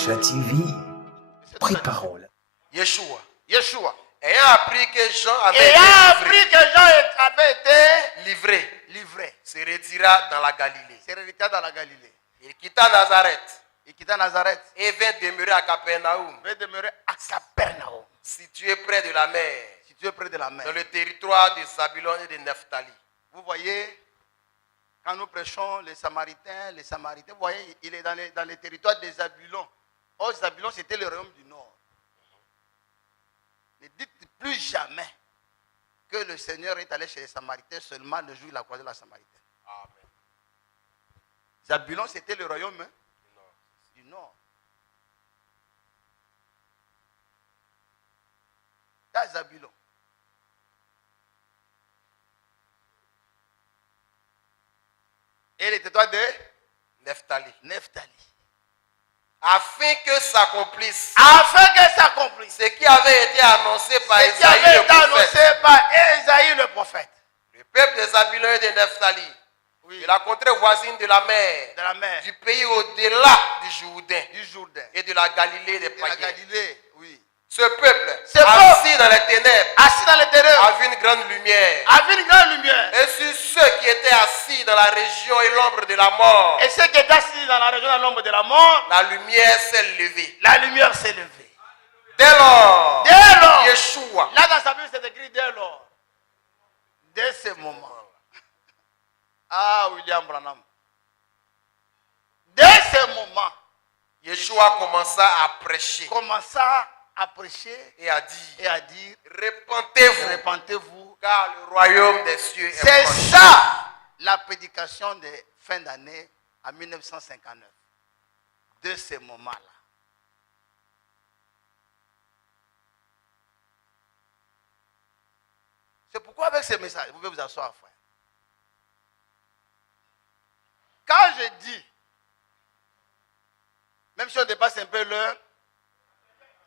Elisha TV, pré-parole. Yeshua. Ayant appris que Jean avait été livré, se retira dans la Galilée. Il quitta Nazareth et vint demeurer à Capernaum, situé près de la mer, dans le territoire de Zabulon et de Nephtali. Vous voyez, quand nous prêchons les Samaritains, vous voyez, il est dans les territoires des Zabulon. Or, Zabulon, c'était le royaume du Nord. Ne dites plus jamais que le Seigneur est allé chez les Samaritains seulement le jour où il a croisé la Samaritaine. Amen. Zabulon, c'était le royaume du Nord. Dans Zabulon. Et les territoires de Nephtali. Afin que s'accomplisse ce qui avait été annoncé par Esaïe le prophète. Le peuple de Zabulon et de Nephtali, de la contrée voisine de la mer, du pays au-delà du Jourdain et de la Galilée des païens. Ce peuple, assis dans les ténèbres, a vu une grande lumière. Et sur ceux qui étaient assis dans la région et l'ombre de la mort, la lumière s'est levée. Dès lors, Yeshua, là dans sa Bible c'est écrit dès lors. Dès ce moment. Ah, William Branham. Dès ce moment, Yeshua commença à prêcher. Et à dire repentez-vous, car le royaume des cieux est c'est proche. ça la prédication de fin d'année en 1959. De ce moment-là. C'est pourquoi avec ce message, vous pouvez vous asseoir, frère. Quand je dis, même si on dépasse un peu l'heure,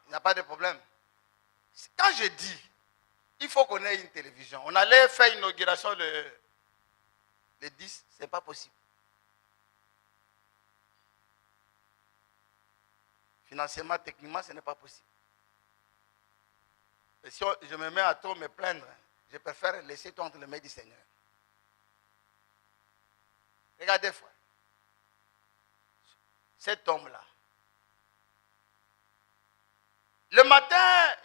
il n'y a pas de problème. Quand je dis, il faut qu'on ait une télévision. On allait faire une inauguration le 10, ce n'est pas possible. Financièrement, techniquement, ce n'est pas possible. Et si je me mets à trop me plaindre, je préfère laisser tout entre les mains du Seigneur. Regardez, frère. Cet homme-là. Le matin,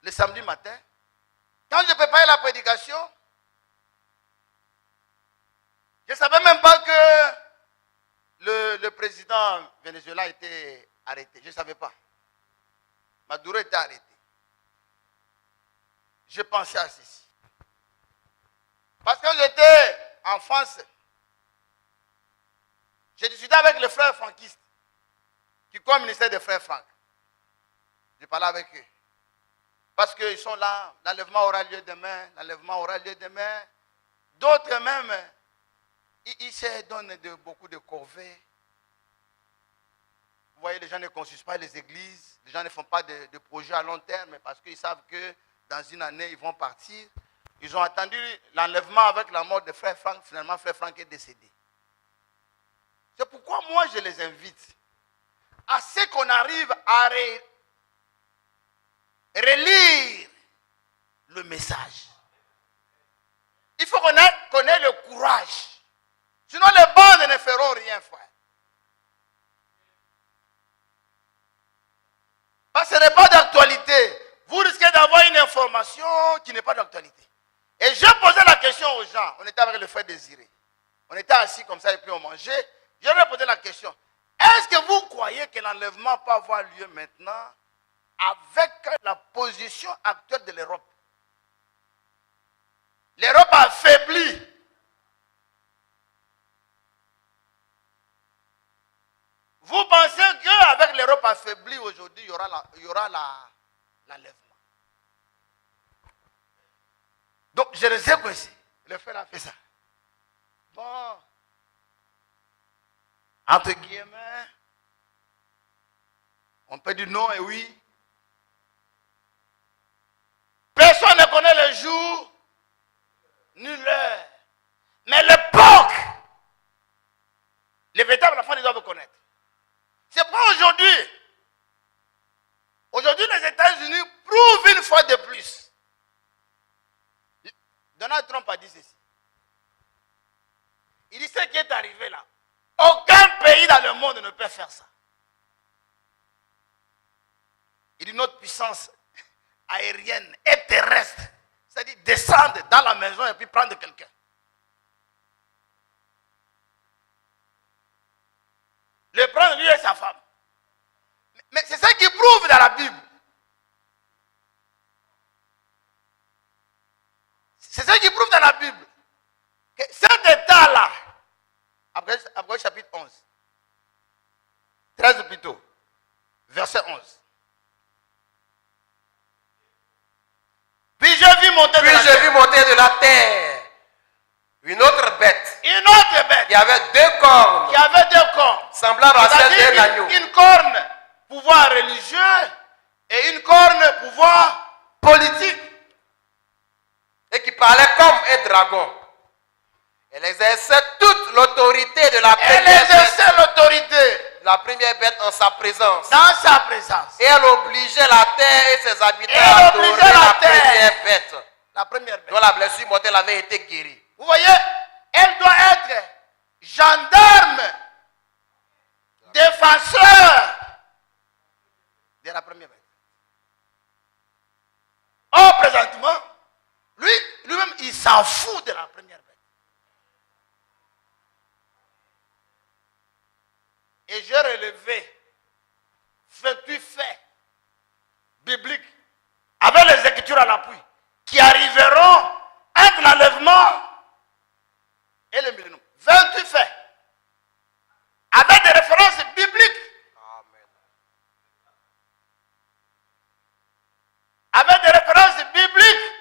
le samedi matin, quand je préparais la prédication, je ne savais même pas que le président vénézuélien était arrêté. Je ne savais pas. Maduro était arrêté. Je pensais à ceci. Parce que j'étais en France, j'ai discuté avec les frères franquistes qui croient au ministère des frères francs. Je parlais avec eux. Parce qu'ils sont là, l'enlèvement aura lieu demain, D'autres même, ils se donnent beaucoup de corvées. Vous voyez, les gens ne construisent pas les églises, les gens ne font pas de projets à long terme parce qu'ils savent que dans une année, ils vont partir. Ils ont attendu l'enlèvement avec la mort de frère Franck. Finalement, frère Franck est décédé. C'est pourquoi moi, je les invite à ce qu'on arrive à relire le message. Il faut qu'on ait le courage. Sinon, les bandes ne feront rien, frère. Parce que ce n'est pas d'actualité. Vous risquez d'avoir une information qui n'est pas d'actualité. Et j'ai posé la question aux gens. On était avec le frère Désiré. On était assis comme ça et puis on mangeait. Je leur ai posé la question. Est-ce que vous croyez que l'enlèvement peut avoir lieu maintenant avec la position actuelle de l'Europe? L'Europe a affaibli. Vous pensez qu'avec l'Europe affaiblie aujourd'hui, il y aura l'enlèvement? Donc, je les ai coincés. Le frère a fait ça. Bon. Entre guillemets, on peut dire non et oui. Personne ne connaît le jour ni l'heure. Mais l'époque, les véritables enfants, ils doivent connaître. monde ne peut faire ça. Il dit notre puissance aérienne et terrestre, c'est-à-dire descendre dans la maison et puis prendre quelqu'un. Le prendre lui et sa femme. Mais c'est ça qui prouve dans la Bible. C'est ça qui prouve dans la Bible. Que cet état-là, après chapitre 11, 13 plutôt, verset 11. Puis je vis monter de la terre une autre bête. Une autre bête. Qui avait deux cornes. Semblable à celle d'un agneau. Une corne, pouvoir religieux, et une corne, pouvoir politique. Et qui parlait comme un dragon. Elle exerçait toute l'autorité de la première bête en sa présence. Dans sa présence. Et elle obligeait la terre et ses habitants à adorer la première bête. La première bête. Dont la blessure mortelle avait été guérie. Vous voyez, elle doit être gendarme, défenseur de la première bête. Or, présentement, lui-même, il s'en fout de la première bête. Et j'ai relevé 28 faits bibliques avec les Écritures à l'appui qui arriveront entre l'enlèvement et le millénaire. 28 faits avec des références bibliques. Amen. Avec des références bibliques.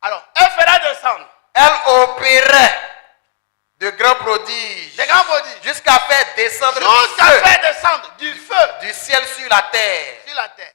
Alors, elle fera descendre. Elle opérait de grands prodiges. Jusqu'à faire descendre du feu. Du ciel sur la terre. Sur la terre.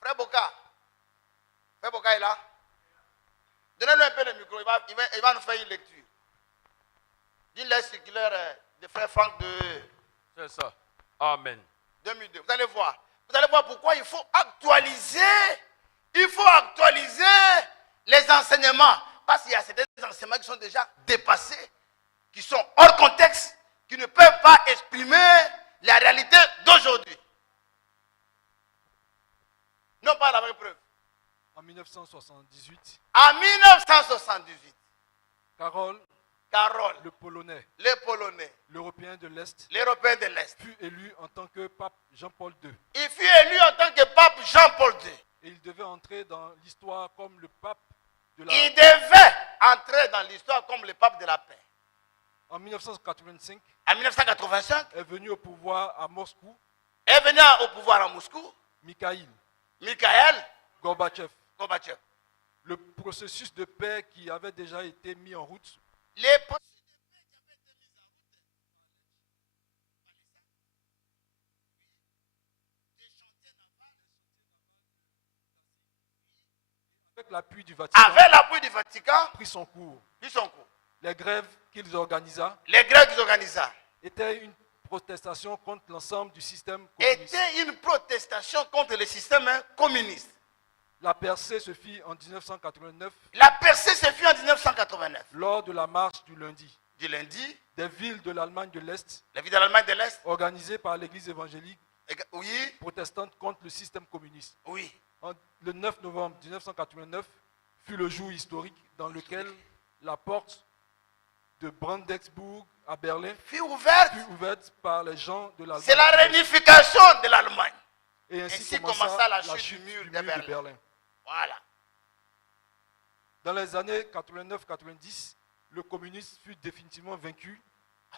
Frère Boka est là. Donnez-lui un peu le micro, il va nous faire une lecture. D'une lettre circulaire de frère Franck de... C'est ça. Amen. 2002. Vous allez voir pourquoi il faut actualiser les enseignements. Parce qu'il y a certains enseignements qui sont déjà dépassés, qui sont hors contexte, qui ne peuvent pas exprimer la réalité d'aujourd'hui. Non pas la vraie preuve. En 1978. En 1978. Carole. Le Polonais. L'Européen de l'Est. Fut élu en tant que pape Jean-Paul II. Il fut élu en tant que pape Jean-Paul II. Et il devait entrer dans l'histoire comme le pape de la... Il devait entrer dans l'histoire comme le pape de la paix. En 1985. Est venu au pouvoir à Moscou. Mikhaïl Gorbatchev. Le processus de paix qui avait déjà été mis en route. l'appui du Vatican, prit son cours. son cours. Les grèves qu'ils organisa étaient une protestation contre l'ensemble du système communiste. était une protestation contre le système communiste. La percée se fit en 1989 La percée se fit en 1989. lors de la marche du lundi. Du lundi, Des villes de l'Allemagne de l'Est, la ville de l'Allemagne de l'Est, organisées par l'Église évangélique oui, protestante contre le système communiste. oui. Le 9 novembre 1989 fut le jour historique dans lequel la porte de Brandenburg à Berlin Fut ouverte. fut ouverte par les gens de l'Allemagne. C'est la réunification de l'Allemagne. Et Ainsi commença commença la chute du mur de Berlin. Voilà. Dans les années 89-90, le communisme fut définitivement vaincu.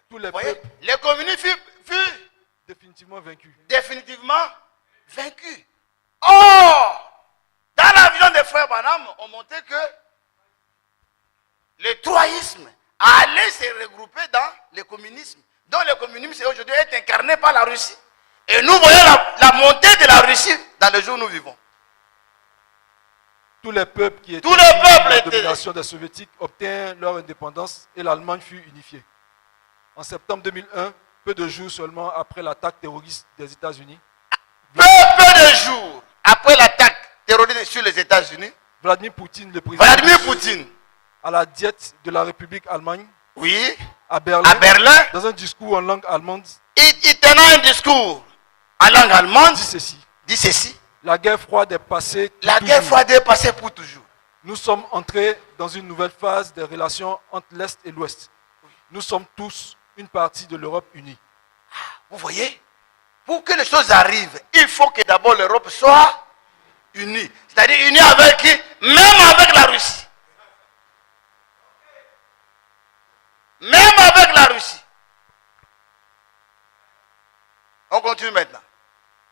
Tous les Vous voyez, peuples les communistes furent définitivement vaincus. définitivement vaincus. Or, dans la vision des frères Branham, on montrait que le troïsme allait se regrouper dans le communisme. Donc le communisme aujourd'hui est incarné par la Russie. Et nous voyons la montée de la Russie dans le jour où nous vivons. Tous les peuples qui étaient Tous les sous peuples la étaient- domination des soviétiques obtinrent leur indépendance et l'Allemagne fut unifiée. En septembre 2001, peu de jours seulement après l'attaque terroriste des États-Unis, Peu de jours après l'attaque terroriste sur les États-Unis, Vladimir Poutine, le président Vladimir russe, Poutine, à la diète de la République allemande, oui, à Berlin, à Berlin, dans un discours en langue allemande, il tenait un discours en langue allemande, dit ceci: la la guerre froide est passée pour guerre toujours. froide est passée pour toujours. Nous sommes entrés dans une nouvelle phase des relations entre l'Est et l'Ouest. Nous sommes tous une partie de l'Europe unie. Vous voyez, pour que les choses arrivent, il faut que d'abord l'Europe soit unie. C'est-à-dire unie avec qui? Même avec la Russie. Même avec la Russie. On continue maintenant.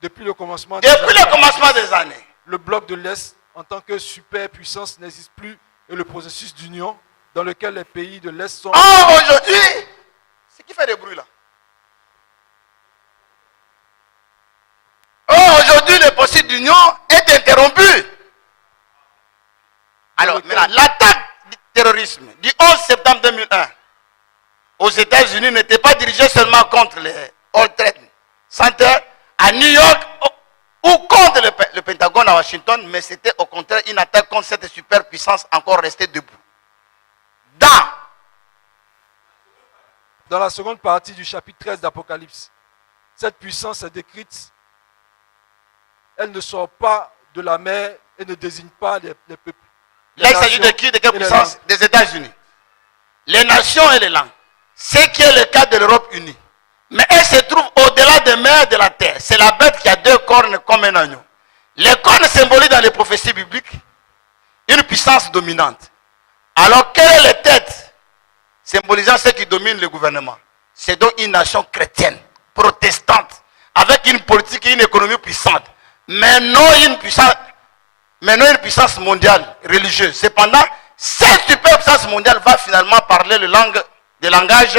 Depuis le commencement Depuis des le commencement des années, le bloc de l'Est, en tant que superpuissance, n'existe plus et le processus d'union dans lequel les pays de l'Est sont... oh, aujourd'hui, c'est qui fait des bruits là? Oh, aujourd'hui, le processus d'union est interrompu. Alors, maintenant, l'attaque du terrorisme du 11 septembre 2001 aux États-Unis n'était pas dirigée seulement contre les World Trade Center à New York ou contre le Pentagone à Washington, mais c'était au contraire une attaque contre cette superpuissance encore restée debout. Dans la seconde partie du chapitre 13 d'Apocalypse, cette puissance est décrite. Elle ne sort pas de la mer et ne désigne pas les peuples. Là, il s'agit de qui? De quelle puissance? Des États-Unis. Les nations et les langues. Ce qui est le cas de l'Europe unie. Mais elle se trouve au-delà des mers de la terre. C'est la bête qui a deux cornes comme un agneau. Les cornes symbolisent dans les prophéties bibliques une puissance dominante. Alors, quelle est la tête symbolisant ceux qui dominent le gouvernement? C'est donc une nation chrétienne, protestante, avec une politique et une économie puissante, mais non une puissance mondiale religieuse. Cependant, cette superpuissance mondiale va finalement parler le langage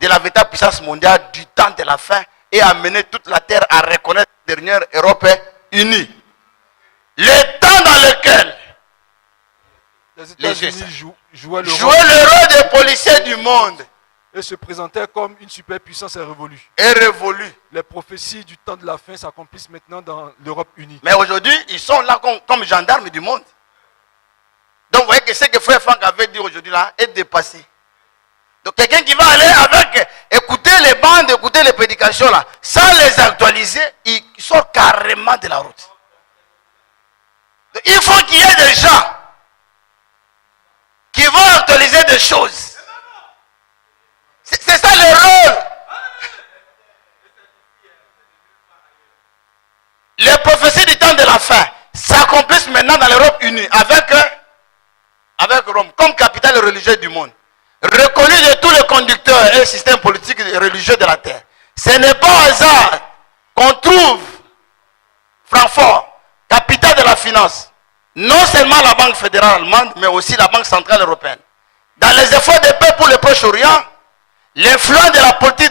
de la véritable puissance mondiale du temps de la fin et amener toute la terre à reconnaître la dernière Europe unie. Le temps dans lequel les États-Unis jouaient le rôle des policiers du monde et se présentaient comme une superpuissance révolue. Les prophéties du temps de la fin s'accomplissent maintenant dans l'Europe unie. Mais aujourd'hui, ils sont là comme gendarmes du monde. Donc vous voyez que ce que Frère Franck avait dit aujourd'hui là est dépassé. Donc quelqu'un qui va aller écouter les bandes, écouter les prédications là, sans les actualiser, il sort carrément de la route. Donc, il faut qu'il y ait des gens qui vont actualiser des choses. C'est ça le rôle. Les prophéties du temps de la fin s'accomplissent maintenant dans l'Europe unie avec Rome comme capitale religieuse du monde. Reconnu de tous les conducteurs et systèmes politiques et religieux de la terre. Ce n'est pas au hasard qu'on trouve Francfort, capitale de la finance, non seulement la Banque fédérale allemande, mais aussi la Banque centrale européenne. Dans les efforts de paix pour le Proche-Orient, l'influence de la politique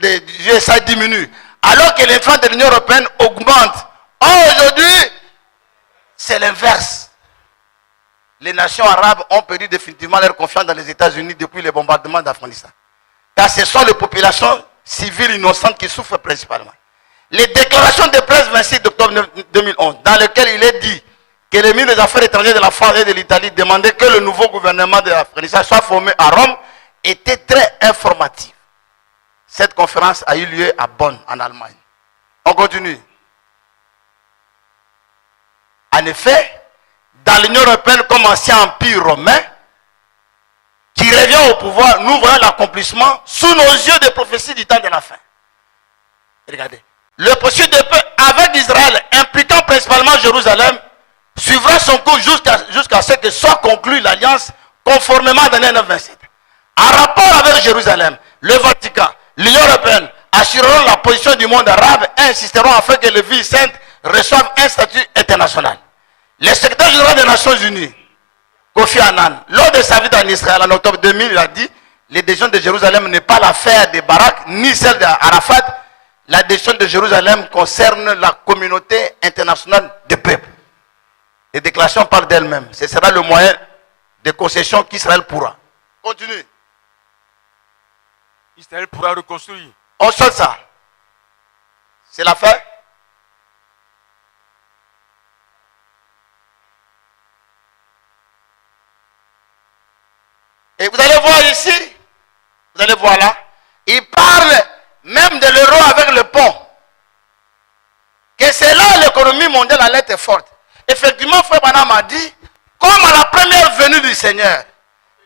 des USA diminue, alors que l'influence de l'Union européenne augmente. Or, aujourd'hui, c'est l'inverse. les nations arabes ont perdu définitivement leur confiance dans les États-Unis depuis les bombardements d'Afghanistan. Car ce sont les populations civiles innocentes qui souffrent principalement. Les déclarations de presse 26 octobre 2011, dans lesquelles il est dit que les ministres des Affaires étrangères de la France et de l'Italie demandaient que le nouveau gouvernement de l'Afghanistan soit formé à Rome, étaient très informatives. Cette conférence a eu lieu à Bonn, en Allemagne. On continue. En effet, dans l'Union européenne comme ancien empire romain, qui revient au pouvoir, nous voyons l'accomplissement sous nos yeux des prophéties du temps de la fin. Regardez. Le processus de paix avec Israël, impliquant principalement Jérusalem, suivra son cours jusqu'à ce que soit conclue l'alliance conformément à Daniel 9:27. En rapport avec Jérusalem, le Vatican, l'Union européenne assureront la position du monde arabe et insisteront afin que les villes saintes reçoivent un statut international. Le secrétaire général des Nations Unies, Kofi Annan, lors de sa visite en Israël en octobre 2000, il a dit les décisions de Jérusalem n'est pas l'affaire de Barak ni celle d'Arafat. La décision de Jérusalem concerne la communauté internationale des peuples. Les déclarations parlent d'elles-mêmes. Ce sera le moyen de concession qu'Israël pourra. Continue. Israël pourra reconstruire. On saute ça. C'est la fin. Et vous allez voir ici, vous allez voir là, il parle même de l'euro avec le pont. Que c'est là l'économie mondiale allait être forte. Effectivement, Frère Branham a dit, comme à la première venue du Seigneur,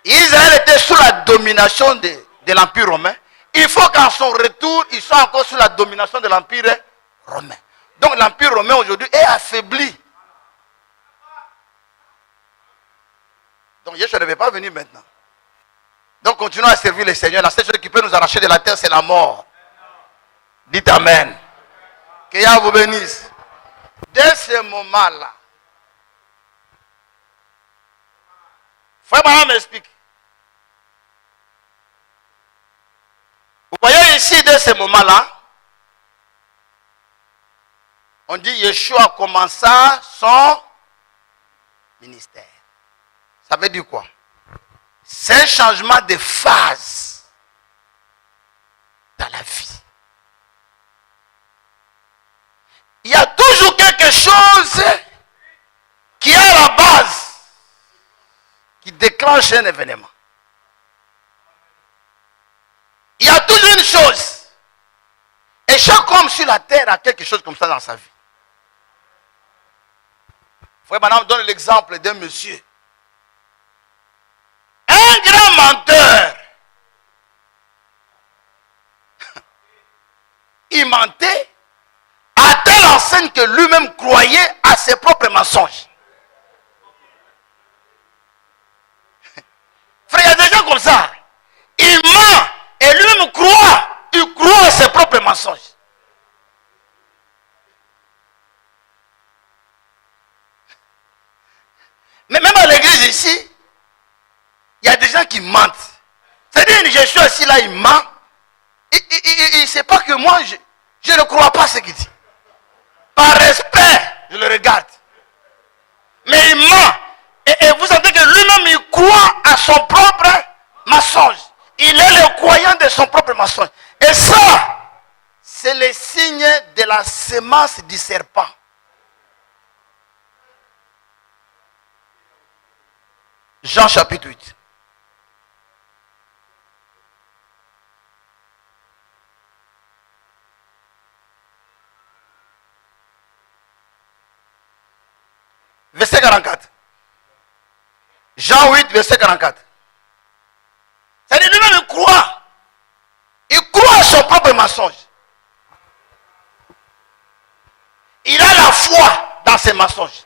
Israël était sous la domination de l'Empire romain. Il faut qu'en son retour, il soit encore sous la domination de l'Empire romain. Donc l'Empire romain aujourd'hui est affaibli. Donc Yeshua ne devait pas venir maintenant. Donc continuons à servir le Seigneur. La seule chose qui peut nous arracher de la terre, c'est la mort. Dites Amen. Que Yahweh vous bénisse. Dès ce moment-là, Frère Branham m'explique. Vous voyez ici, dès ce moment-là, on dit Yeshua commença son ministère. Ça veut dire quoi? C'est un changement de phase dans la vie. Il y a toujours quelque chose qui est à la base, qui déclenche un événement. Il y a toujours une chose. Et chaque homme sur la terre a quelque chose comme ça dans sa vie. Frère Branham donne l'exemple d'un monsieur. Un grand menteur. Il mentait à telle enseigne que lui-même croyait à ses propres mensonges. Frère, il y a des gens comme ça. Il ment et lui-même croit. Il croit à ses propres mensonges. Mais même à l'église ici, il y a des gens qui mentent. C'est-à-dire, je suis assis là, il ment. Il ne sait pas que moi, je ne crois pas à ce qu'il dit. Par respect, je le regarde. Mais il ment. Et vous sentez que lui-même, il croit à son propre mensonge. Il est le croyant de son propre mensonge. Et ça, c'est le signe de la semence du serpent. Jean chapitre 8. Verset 44. Jean 8, verset 44. C'est-à-dire lui-même il croit. Il croit à son propre mensonge. Il a la foi dans ses mensonges.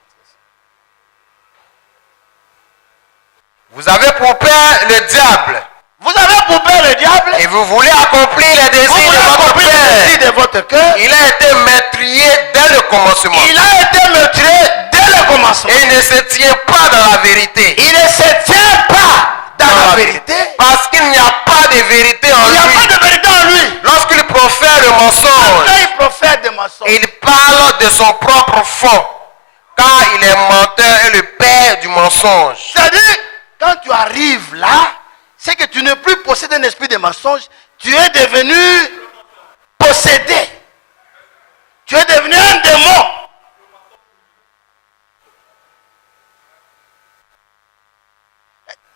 Vous avez pour père le diable. Vous avez pour père le diable. Et vous voulez accomplir les désirs de votre cœur. Il a été meurtrier dès le commencement. Il a été meurtrier dès le commencement. Et il ne se tient pas dans la vérité. Il ne se tient pas dans la vérité. Parce qu'il n'y a pas de vérité en lui. Il n'y a pas de vérité en lui. Lorsqu'il profère le mensonge, quand il profère des mensonges, il parle de son propre fond. Car il est menteur et le père du mensonge. C'est-à-dire, quand tu arrives là, c'est que tu n'es plus possédé d'un esprit de mensonge, tu es devenu possédé. Tu es devenu un démon.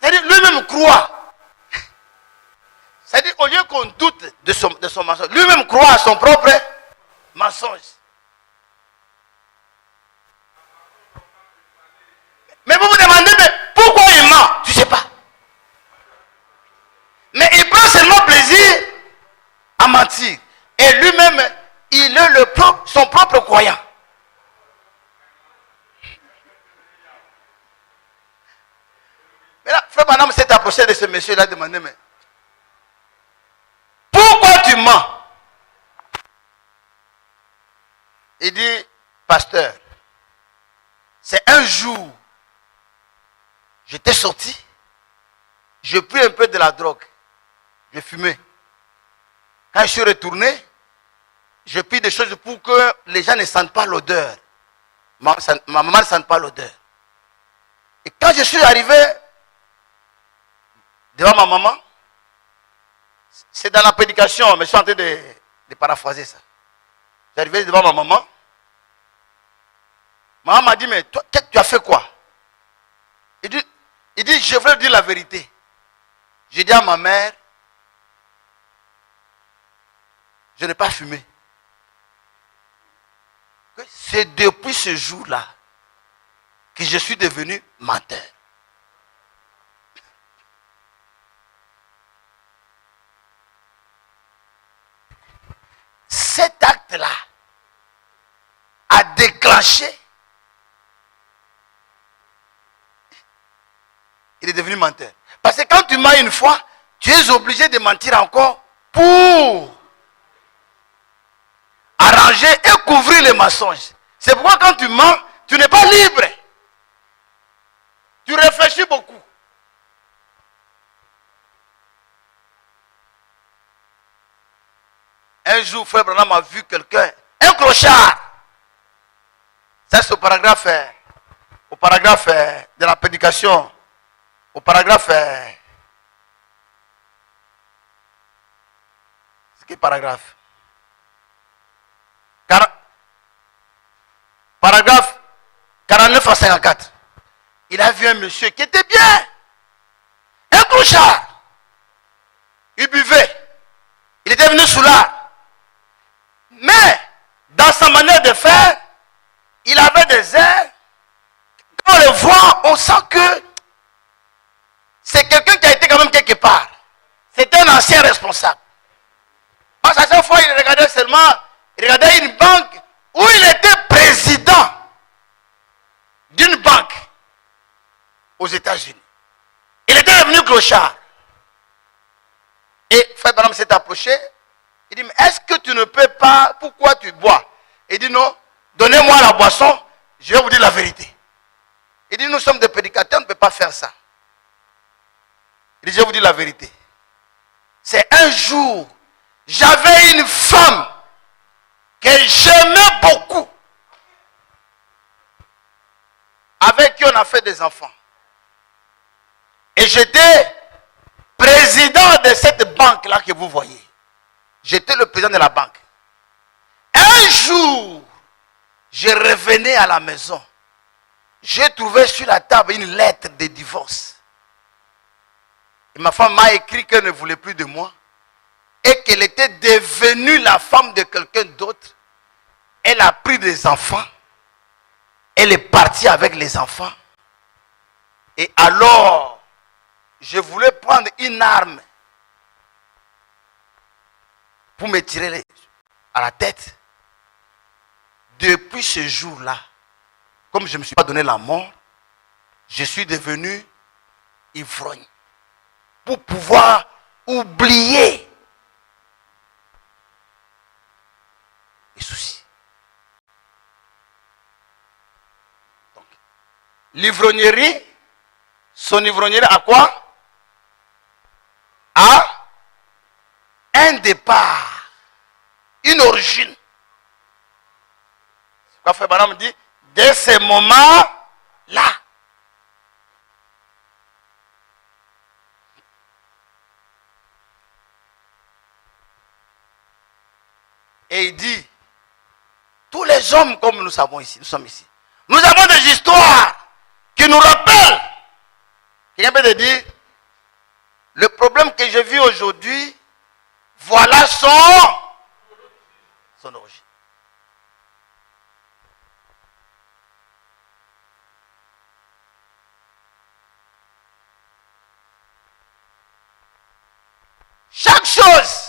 C'est-à-dire, lui-même croit. C'est-à-dire, au lieu qu'on doute de son mensonge, lui-même croit à son propre mensonge. Mais vous vous demandez, mais pourquoi il ment? Tu ne sais pas. Mais il prend seulement plaisir à mentir. Et lui-même, il est son propre croyant. Mais là, frère Madame s'est approché de ce monsieur, il a demandé, mais pourquoi tu mens? Il dit, pasteur, c'est un jour, j'étais sorti, j'ai pris un peu de la drogue, j'ai fumé. Quand je suis retourné, j'ai pris des choses pour que les gens ne sentent pas l'odeur. Ma maman ne sent pas l'odeur. Et quand je suis arrivé devant ma maman, c'est dans la prédication, mais je suis en train de paraphraser ça. Je suis arrivé devant ma maman. Maman m'a dit, mais toi, tu as fait quoi? Il dit, je veux dire la vérité. J'ai dit à ma mère, je n'ai pas fumé. C'est depuis ce jour-là que je suis devenu menteur. Cet acte-là a déclenché. Il est devenu menteur. Parce que quand tu mens une fois, tu es obligé de mentir encore pour arranger et couvrir les mensonges. C'est pourquoi quand tu mens, tu n'es pas libre. Tu réfléchis beaucoup. Un jour, frère Branham a vu quelqu'un, un clochard. Ça, c'est au paragraphe de la prédication. Au paragraphe. C'est quel paragraphe? Paragraphe 49 à 54. Il a vu un monsieur qui était bien. Un clochard. Il buvait. Il était venu sous l'art. Mais, dans sa manière de faire, il avait des airs. Quand on le voit, on sent que c'est quelqu'un qui a été quand même quelque part. C'était un ancien responsable. Parce qu'à chaque fois, il regardait seulement, il regardait une banque où il était président d'une banque aux États-Unis. Il était devenu clochard. Et frère Branham s'est approché. Il dit, mais est-ce que tu ne peux pas, pourquoi tu bois? Il dit, non, donnez-moi la boisson, je vais vous dire la vérité. Il dit, nous sommes des prédicateurs, on ne peut pas faire ça. Il dit, je vais vous dire la vérité. C'est un jour, j'avais une femme que j'aimais beaucoup, avec qui on a fait des enfants. Et j'étais président de cette banque-là que vous voyez. J'étais le président de la banque. Un jour, je revenais à la maison. J'ai trouvé sur la table une lettre de divorce. Et ma femme m'a écrit qu'elle ne voulait plus de moi. Et qu'elle était devenue la femme de quelqu'un d'autre. Elle a pris des enfants. Elle est partie avec les enfants. Et alors, je voulais prendre une arme pour me tirer à la tête. Depuis ce jour-là, comme je ne me suis pas donné la mort, je suis devenu ivrogne. Pour pouvoir oublier les soucis. Donc, l'ivrognerie, son ivrognerie à quoi? À un départ, une origine. Quand Frère Branham dit, dès ce moment-là, Et il dit, tous les hommes comme nous sommes ici, nous avons des histoires qui nous rappellent. Quelqu'un peut te dire, le problème que je vis aujourd'hui, voilà son origine. Chaque chose.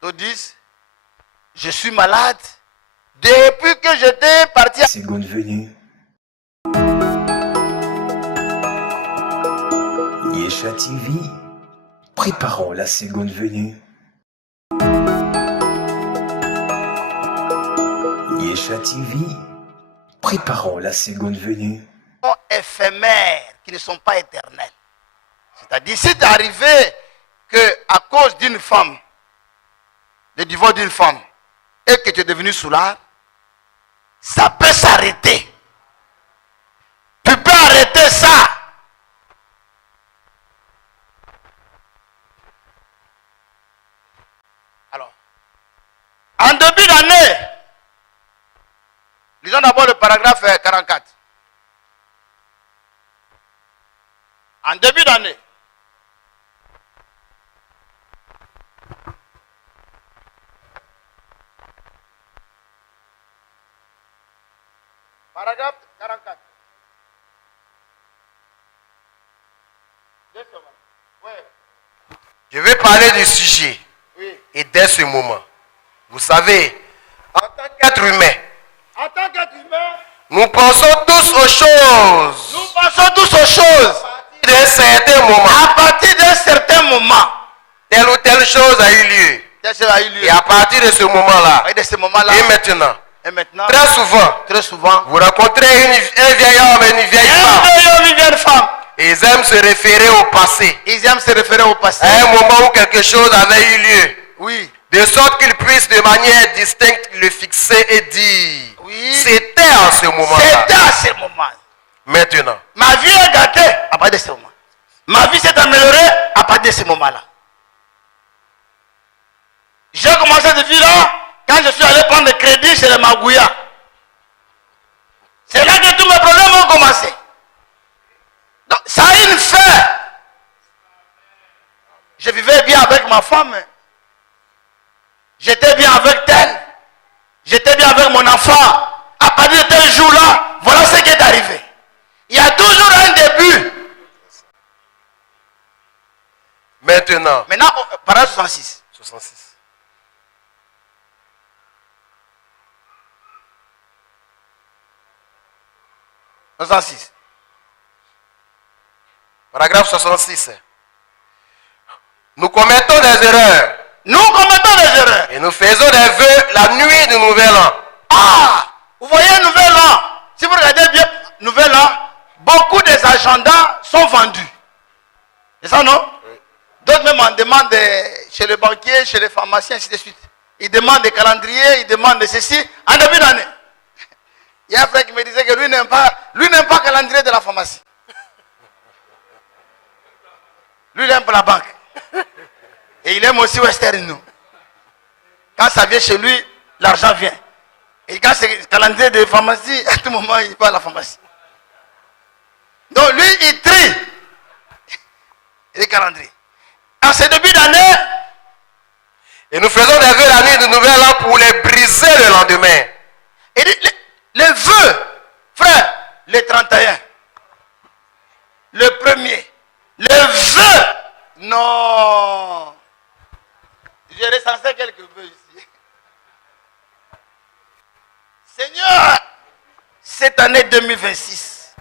Nous disent, je suis malade depuis que j'étais parti. Seconde venue. Yesha TV. Préparons la seconde venue. Yesha TV. Préparons la seconde venue. Éphémères qui ne sont pas éternels. C'est-à-dire, si c'est arrivé qu'à cause d'une femme, le divorce d'une femme, et que tu es devenu soulard, ça peut s'arrêter. Tu peux arrêter ça. Alors, en début d'année, lisons d'abord le paragraphe 44. En début d'année, paragraphe 44. Oui. Je vais parler du sujet. Oui. Et dès ce moment, vous savez, en tant qu'être humain, nous pensons tous aux choses. Nous pensons tous aux choses. D'un certain moment, À partir d'un certain moment, telle ou telle chose a eu lieu. ça a eu lieu. Et à partir de ce moment-là, Et de ce moment-là, et maintenant, très très souvent, vous rencontrez un vieil homme et une vieille femme. Et ils aiment se référer au passé. Ils aiment se référer au passé. À un moment où quelque chose avait eu lieu. Oui. De sorte qu'ils puissent de manière distincte le fixer et dire, Oui. c'était à ce moment-là. C'était à ce moment. Maintenant, Ma vie est gâtée à partir de ce moment. Ma vie s'est améliorée à partir de ce moment-là. J'ai commencé cette vie-là quand je suis allé prendre des crédits chez les Magouya. C'est là que tous mes problèmes ont commencé. Donc, ça a une fin. Je vivais bien avec ma femme. J'étais bien avec elle. J'étais bien avec mon enfant. À partir de tel jour-là, voilà ce qui est arrivé. Il y a toujours un début. maintenant, Paragraphe 66. 66. Paragraphe 66. Nous commettons des erreurs. Nous commettons des erreurs. Et nous faisons des vœux la nuit du nouvel an. Ah, vous voyez, nouvel an. Si vous regardez bien, nouvel an, beaucoup des agendas sont vendus. C'est ça, non? Oui. D'autres même en demandent chez les banquiers, chez les pharmaciens, ainsi de suite. Ils demandent des calendriers, ils demandent de ceci en début d'année. Il y a un frère qui me disait que lui n'aime pas le calendrier de la pharmacie. Lui, il aime pas la banque. Et il aime aussi Western Union. Quand ça vient chez lui, l'argent vient. Et quand c'est le calendrier de pharmacie, à tout moment, il va à la pharmacie. Donc lui, il trie les calendriers. En ce début d'année, et nous faisons des vœux la nuit du nouvel an pour les briser le lendemain. Et les vœux, frère, le 31, le 1er, les vœux, non. J'ai recensé quelques vœux ici. Seigneur, cette année 2026,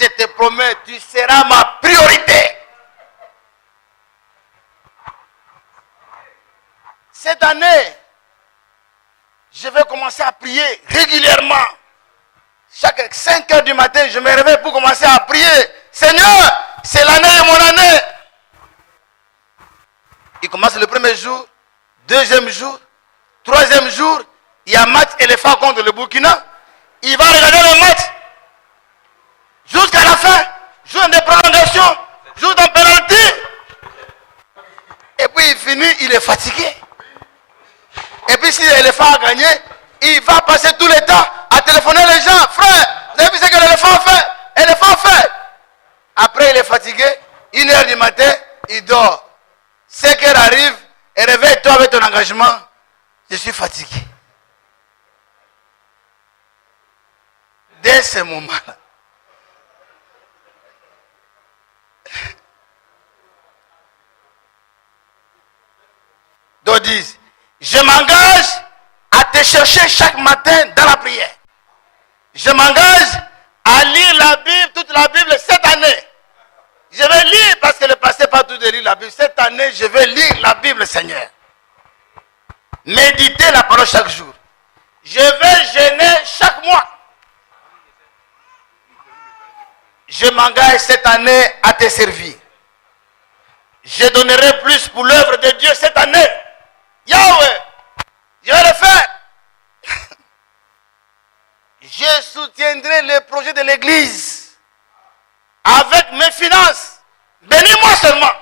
je te promets, tu seras ma priorité. Cette année, je vais commencer à prier régulièrement. Chaque 5 heures du matin, je me réveille pour commencer à prier. Seigneur, c'est l'année de mon année. Il commence le premier jour, deuxième jour, troisième jour. Il y a match éléphant contre le Burkina. Il va regarder le match jusqu'à la fin. Jour de prolongation, jour de pénalty. nuit, il est fatigué. Et puis si l'éléphant a gagné, il va passer tout le temps à téléphoner les gens. Frère, vous avez vu ce que l'éléphant fait? L'éléphant fait. Après, il est fatigué. 1h du matin, il dort. 5h arrive et réveille-toi avec ton engagement. Je suis fatigué. Dès ce moment-là, d'autres disent, je m'engage à te chercher chaque matin dans la prière. Je m'engage à lire la Bible, toute la Bible cette année. Je vais lire parce que le passé pas tout de lire la Bible. Cette année, je vais lire la Bible, Seigneur. Méditer la parole chaque jour. Je vais jeûner chaque mois. Je m'engage cette année à te servir. Je donnerai plus pour l'œuvre de Dieu cette année. Yahweh, je vais le faire. Je soutiendrai les projets de l'église avec mes finances. Bénis-moi seulement.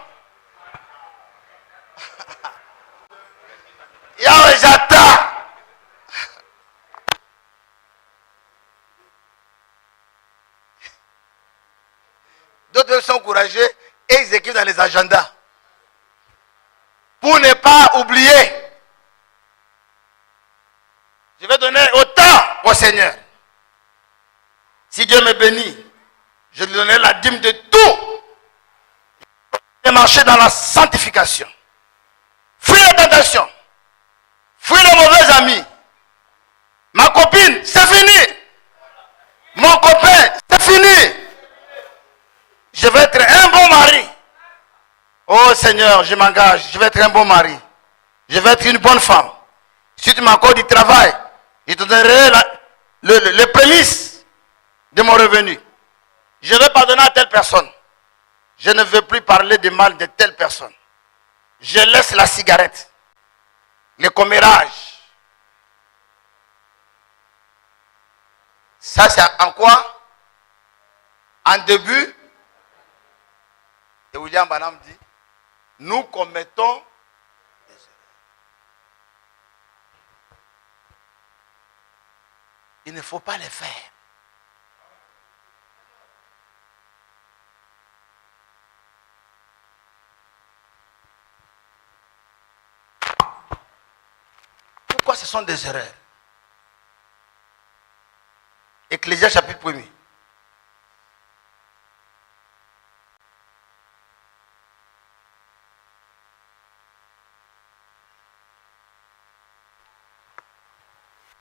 Yahweh, j'attends. D'autres sont courageux et ils écrivent dans les agendas. Pour ne pas oublier. Je vais donner autant au Seigneur. Si Dieu me bénit, je lui donnerai la dîme de tout. Et marcher dans la sanctification. Fuis la tentation. Fuis les mauvais amis. Ma copine, c'est fini. Mon copain, c'est fini. Je vais être un bon mari. Oh Seigneur, je m'engage. Je vais être un bon mari. Je vais être une bonne femme. Si tu m'accordes du travail, je te donnerai les prémices de mon revenu. Je vais pardonner à telle personne. Je ne veux plus parler de mal de telle personne. Je laisse la cigarette, le commérage. Ça, c'est en quoi? En début. Et William Branham dit, nous commettons des erreurs. Il ne faut pas les faire. Pourquoi ce sont des erreurs? Ecclésiaste chapitre 1er.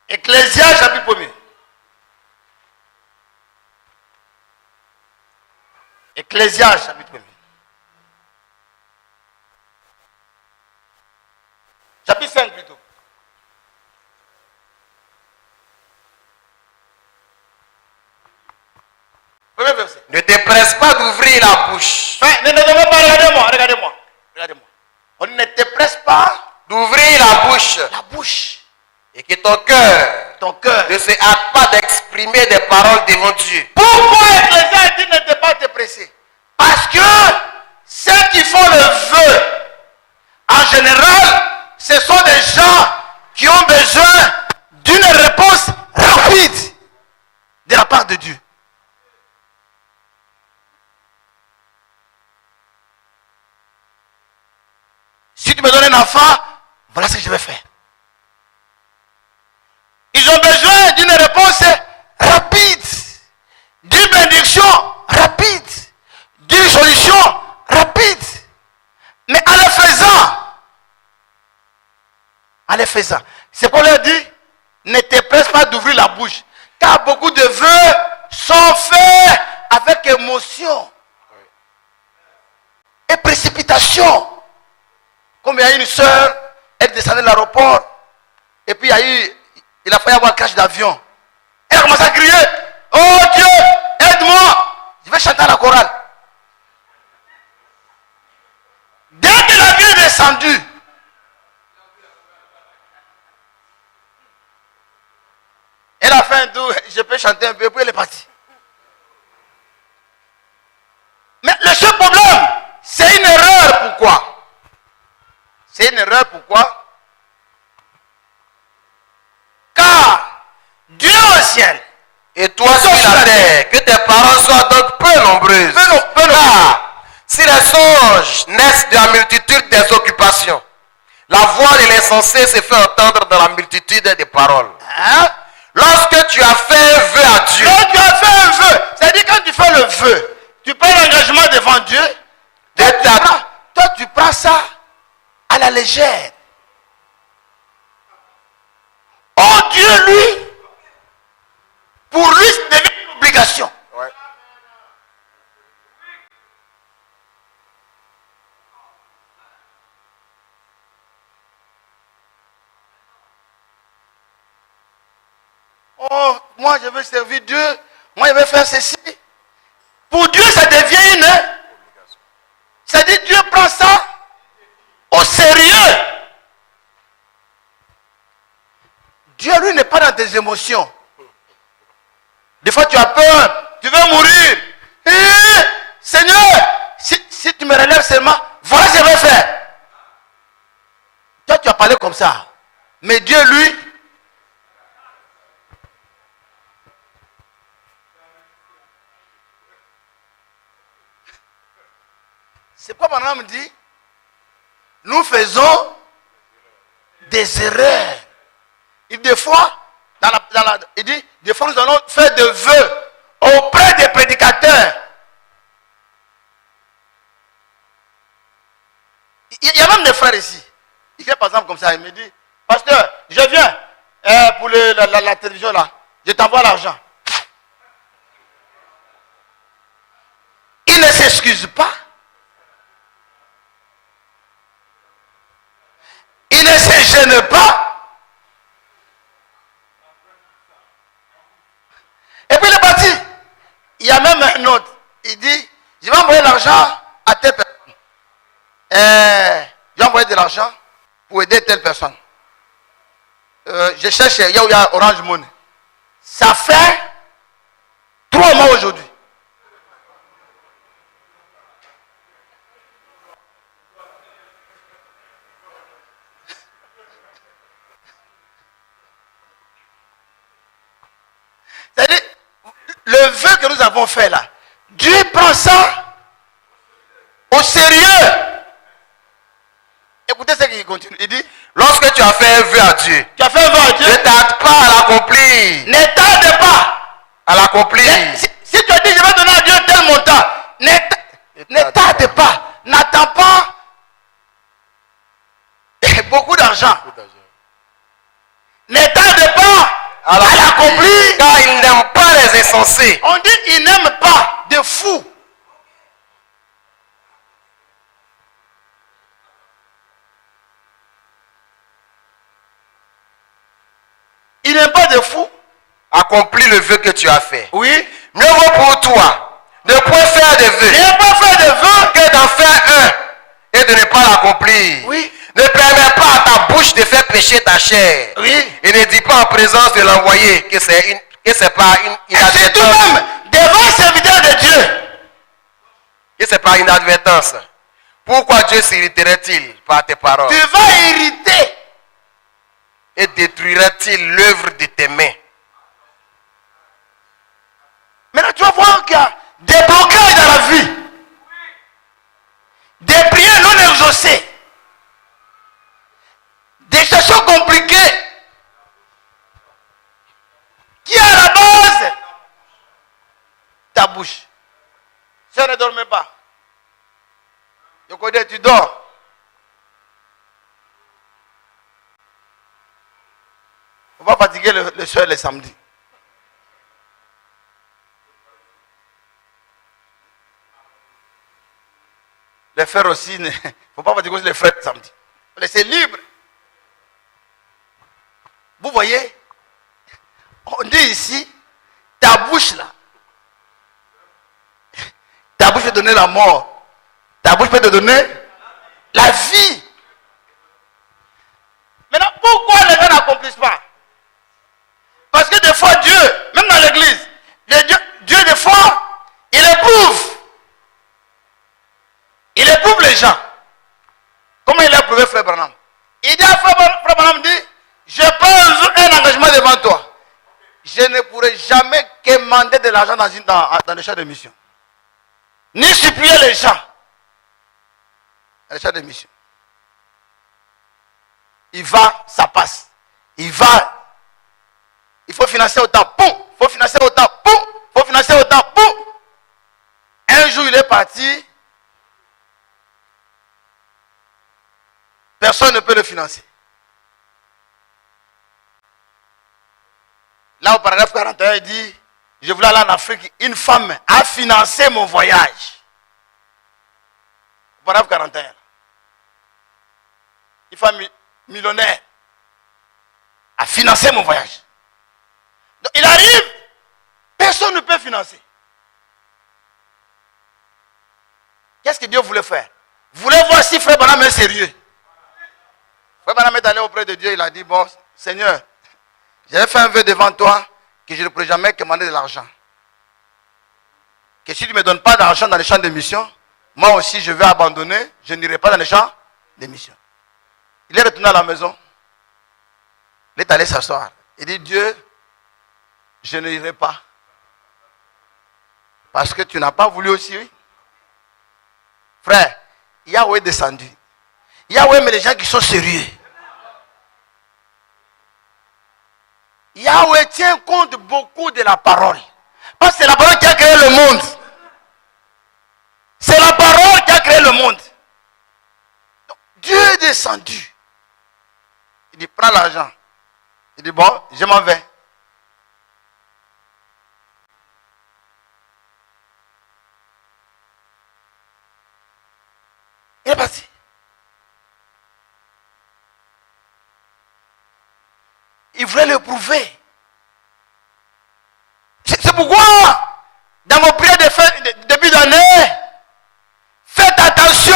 Ecclésiaste chapitre 1er. Ecclésiaste chapitre 1er. Chapitre 5 plutôt. Premier verset. Ne te presse pas d'ouvrir la bouche. Regardez-moi. On ne te presse pas D'ouvrir la bouche. la bouche. Et que ton cœur ne se hâte pas d'exprimer des paroles devant Dieu. Pourquoi Ecclésiaste dit ne te pas te presser? Parce que ceux qui font le vœu, en général, ce sont des gens qui ont besoin d'une réponse rapide de la part de Dieu. Si tu me donnes un enfant, voilà ce que je vais faire. Ils ont besoin d'une réponse rapide, d'une bénédiction rapide, d'une solution rapide. Mais en le faisant, c'est qu'on leur dit, ne te presse pas d'ouvrir la bouche. Car beaucoup de vœux sont faits avec émotion et précipitation. Comme il y a une soeur, elle descendait de l'aéroport, et puis il a failli avoir un crash d'avion. Elle a commencé à crier, oh Dieu, aide-moi. Je vais chanter à la chorale. Dès que l'avion est descendu, elle a fait un tour, je peux chanter un peu, puis elle est partie. Mais le seul problème, c'est une erreur. Pourquoi? C'est une vrai, pourquoi? Car Dieu au ciel, et toi sur la terre, que tes parents soient donc peu nombreuses. Car si les songes naissent de la multitude des occupations, la voix de l'insensé se fait entendre dans la multitude des paroles. Hein? Lorsque tu as fait un vœu à Dieu, Quand tu as fait un vœu, c'est-à-dire quand tu fais le vœu, tu prends l'engagement devant Dieu, toi tu prends ça à la légère. Oh Dieu, lui, pour lui, c'est devient une obligation. ouais. Oh, moi je veux servir Dieu, moi je veux faire ceci. Pour Dieu, ça devient une. C'est-à-dire Dieu prend ça au sérieux. Dieu, lui, n'est pas dans tes émotions. Des fois, tu as peur, tu veux mourir. Seigneur, si tu me relèves seulement, voilà ce que je vais faire. Toi, tu as parlé comme ça. Mais Dieu, lui, c'est quoi mon âme dit? Nous faisons des erreurs. Et des fois, il dit, des fois nous allons faire des vœux auprès des prédicateurs. Il y a même des frères ici. Il fait par exemple comme ça, il me dit, pasteur, je viens pour la télévision là, je t'envoie l'argent. Il ne s'excuse pas. Il ne se gêne pas. Et puis il est parti. Il y a même un autre. Il dit, je vais envoyer l'argent à telle personne. Je vais envoyer de l'argent pour aider telle personne. Je cherche, il y a Orange Money. Ça fait 3 mois aujourd'hui. C'est-à-dire, le vœu que nous avons fait là, Dieu prend ça au sérieux. Écoutez ce qu'il continue. Il dit, lorsque tu as fait un vœu à Dieu, tu as fait un vœu à Dieu, ne tarde pas à l'accomplir. ne tarde pas À l'accomplir. Si tu as dit, je vais donner à Dieu tel montant, ne tarde pas. N'attends pas beaucoup d'argent. Ne tarde pas à l'accomplir. Car il n'aime pas les insensés. On dit il n'aime pas de fous. Il n'aime pas de fous. Accomplis le vœu que tu as fait. Oui. Mieux vaut pour toi de ne point faire de vœux Ne pas faire de vœux que d'en faire un et de ne pas l'accomplir. Oui. Ne permets pas à ta bouche de faire pécher ta chair. Oui. Et ne dis pas en présence de l'envoyé que c'est pas une Et surtout inadvertance. même devant un serviteur de Dieu. Que c'est pas une inadvertance. Pourquoi Dieu s'irriterait-il par tes paroles? Tu vas irriter. Et détruirait-il l'œuvre de tes mains? Maintenant tu vas voir qu'il y a des blocages dans la vie. Des prières non exaucées. Des situations compliquées. Qui est à la base? Ta bouche. Ça ne dormait pas. Je connais, tu dors. On va fatiguer le soir et le samedi. Les frères aussi, il ne faut pas fatiguer les frères le samedi. Laissez libre. Vous voyez, on dit ici, ta bouche là, ta bouche peut donner la mort, ta bouche peut te donner la vie. Maintenant, pourquoi les gens n'accomplissent pas? Parce que des fois, Dieu, même dans l'église, Dieu des fois, il éprouve. Il éprouve les gens. Comment il a éprouvé Frère Branham? je ne pourrai jamais quémander de l'argent dans le champ de mission. Ni supplier les gens. Dans le champ de mission. Il va, ça passe. Il va. Il faut financer autant. Poum. Il faut financer autant. Poum. Il faut financer autant. Poum. Un jour, il est parti. Personne ne peut le financer. Là, au paragraphe 41, il dit, je voulais aller en Afrique. Une femme a financé mon voyage. Au paragraphe 41. Une femme millionnaire a financé mon voyage. Donc, il arrive, personne ne peut financer. Qu'est-ce que Dieu voulait faire? Vous voulez voir si Frère Branham est sérieux. Frère Branham est allé auprès de Dieu, il a dit, bon, Seigneur, j'ai fait un vœu devant toi que je ne pourrai jamais commander de l'argent. Que si tu ne me donnes pas d'argent dans les champs de mission, moi aussi je vais abandonner, je n'irai pas dans les champs de mission. Il est retourné à la maison. Il est allé s'asseoir. Il dit, Dieu, je n'irai pas. Parce que tu n'as pas voulu aussi. Oui. Frère, Yahweh est descendu. Yahweh met les gens qui sont sérieux. Yahweh tient compte beaucoup de la parole. Parce que c'est la parole qui a créé le monde. C'est la parole qui a créé le monde. Donc, Dieu est descendu. Il dit, prends l'argent. Il dit, bon, je m'en vais. Il est parti. Il voulait le prouver. C'est pourquoi, dans vos prières de début d'année, faites attention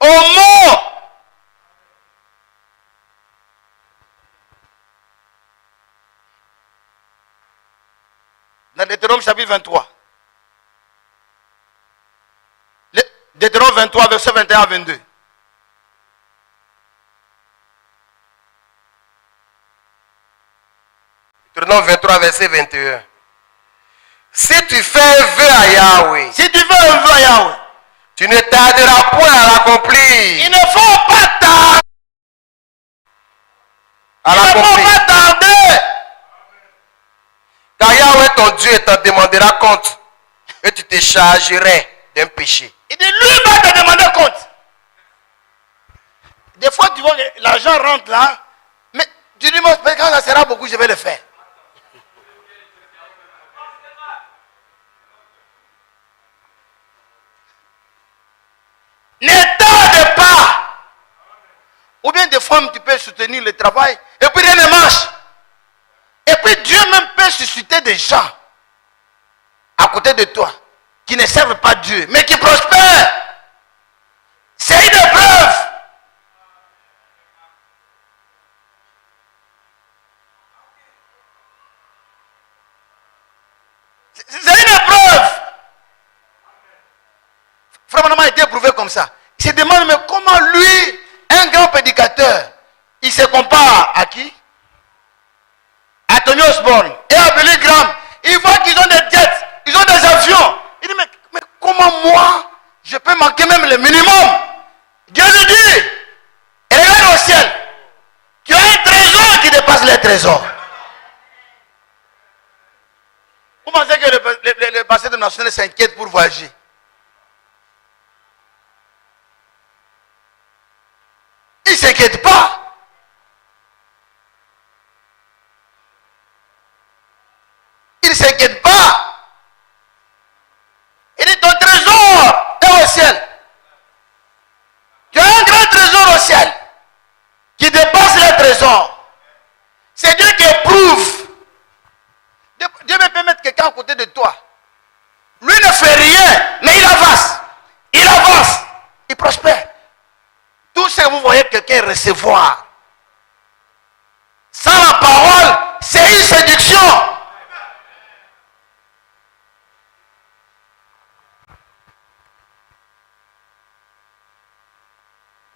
aux mots. Dans Deutéronome chapitre 23. Deutéronome 23, verset 21 à 22. Deutéronome 23, verset 21. Si tu fais un vœu à Yahweh, si tu fais un vœu à Yahweh, tu ne tarderas point à l'accomplir. Il ne faut pas tarder. À l'accomplir. Car Yahweh ton Dieu t'en demandera compte et tu te chargerais d'un péché. Il dit, lui va te demander compte. Des fois, tu vois que l'argent rentre là, mais tu dis, quand ça sera beaucoup, je vais le faire. Ne tarde pas. Ou bien des fois, tu peux soutenir le travail et puis rien ne marche. Et puis Dieu même peut susciter des gens à côté de toi qui ne servent pas Dieu, mais qui prospèrent. C'est une épreuve. C'est une épreuve. Frère Branham a été éprouvé comme ça. Il se demande, mais comment lui, un grand prédicateur, il se compare à qui? À Tony Osborne et à Billy Graham. Il voit qu'ils ont des jets, ils ont des avions. Il dit, mais comment moi, je peux manquer même le minimum? Dieu lui dit, regarde au ciel. Tu as un trésor qui dépasse les trésors. Vous pensez que le pasteur de national s'inquiète pour voyager? Il ne s'inquiète pas. Il ne s'inquiète pas. Il dit, ton trésor est au ciel. Tu as un grand trésor au ciel qui dépasse les trésors. C'est Dieu qui éprouve. Dieu peut mettre quelqu'un à côté de toi. Lui ne fait rien, mais il avance. Il avance. Il prospère. Tout ce que vous voyez quelqu'un recevoir, sans la parole, c'est une séduction.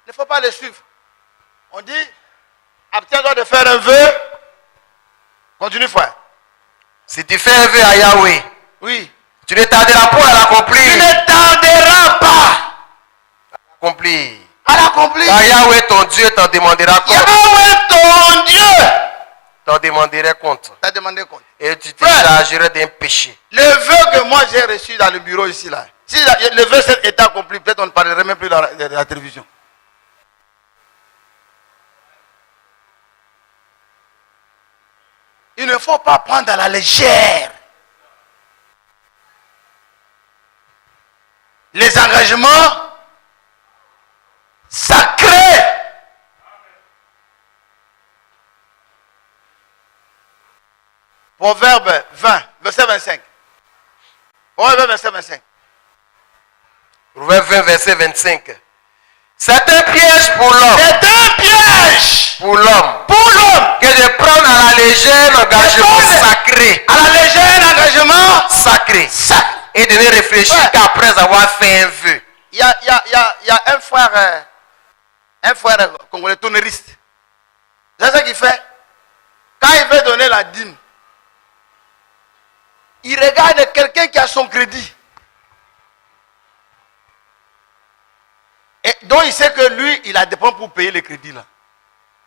Il ne faut pas les suivre. On dit, Abstiens-toi de faire un vœu. Continue, frère. Si tu fais un vœu à Yahweh, oui, tu ne tarderas pas à l'accomplir. Tu ne tarderas pas Accomplir. à l'accomplir. Car Yahweh ton Dieu t'en demandera compte. Yahweh ton Dieu T'en demanderai compte. t'a demandé compte. Et tu te chargeras d'un péché. Le vœu que moi j'ai reçu dans le bureau ici, là, si le vœu est accompli, peut-être on ne parlerait même plus de la télévision. Il ne faut pas prendre à la légère les engagements sacrés. Proverbe 20, verset 25. Proverbe 20, verset 25. Proverbe 20, verset 25. C'est un piège pour l'homme. C'est un piège Pour l'homme. pour l'homme Que de prendre à la légère l'engagement sacré. à la légère l'engagement Sacré. sacré. Et de ne réfléchir Ouais. qu'après avoir fait un vœu. Il y a un frère congolais tonneriste. C'est ce qu'il fait. Quand il veut donner la dîme, il regarde quelqu'un qui a son crédit. Et donc il sait que lui, il a des points pour payer le crédit là.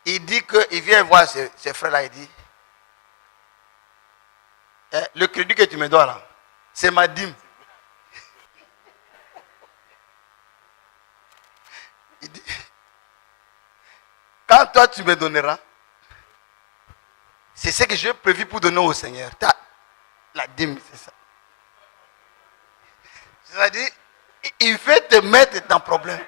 Il dit qu'il vient voir ses frères là, il dit, le crédit que tu me dois là, c'est ma dîme. Il dit, quand toi tu me donneras, c'est ce que j'ai prévu pour donner au Seigneur. La dîme, c'est ça. C'est-à-dire, il veut te mettre dans le problème.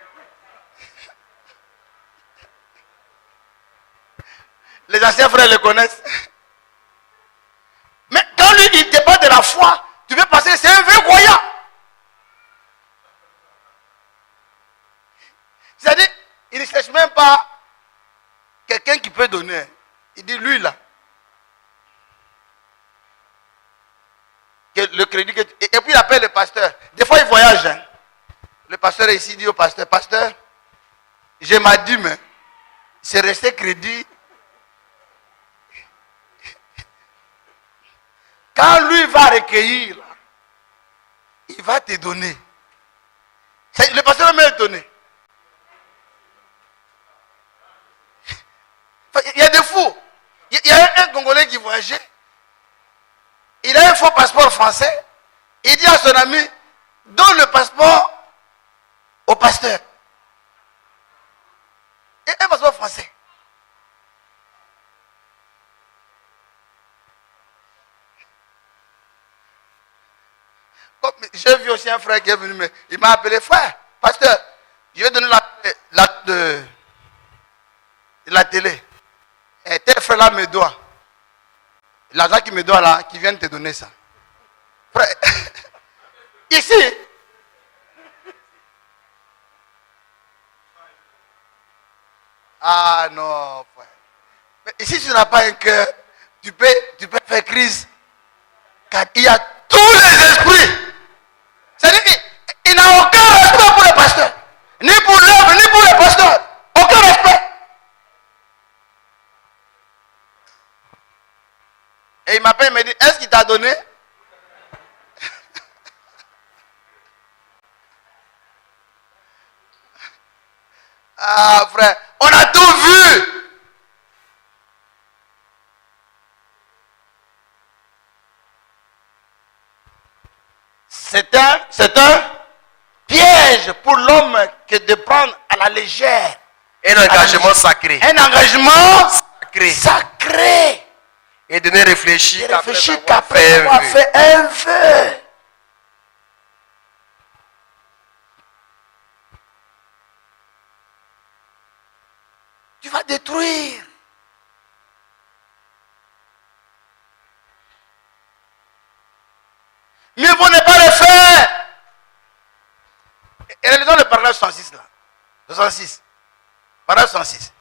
Les anciens frères le connaissent. Mais quand lui, il te parle de la foi, tu veux passer, c'est un vrai croyant. C'est-à-dire, il ne cherche même pas quelqu'un qui peut donner. Il dit, lui là, que le crédit que et puis il appelle le pasteur. Des fois il voyage. Hein. Le pasteur est ici, dit au pasteur, pasteur, j'ai ma dîme. C'est resté crédit. Quand lui va recueillir, il va te donner. Le pasteur va me donner. Il y a des fous. Il y a un Congolais qui voyageait. Il a un faux passeport français. Il dit à son ami, donne le passeport au pasteur. Et un passeport français. J'ai vu aussi un frère qui est venu, mais il m'a appelé frère, pasteur, je vais donner la télé. Et tel frère là me doit. L'argent qui me doit là, qui vient de te donner ça. Frère, ici. Ah non, frère. Mais ici, tu n'as pas un cœur, tu peux faire crise. Car il y a tous les esprits. C'est-à-dire qu'il n'a aucun respect pour le pasteur. Ni pour l'œuvre, ni pour le pasteur. Aucun respect. Et il m'appelle, il me dit, est-ce qu'il t'a donné? Ah frère, on a tout vu. C'est un piège pour l'homme que de prendre à la légère. Un engagement sacré. Un engagement Sacré. sacré. Et de ne réfléchir qu'après avoir fait un vœu. Tu vas détruire. Mieux vaut ne pas le faire. Et relisons le paragraphe 106 là. 106. Paragraphe 106.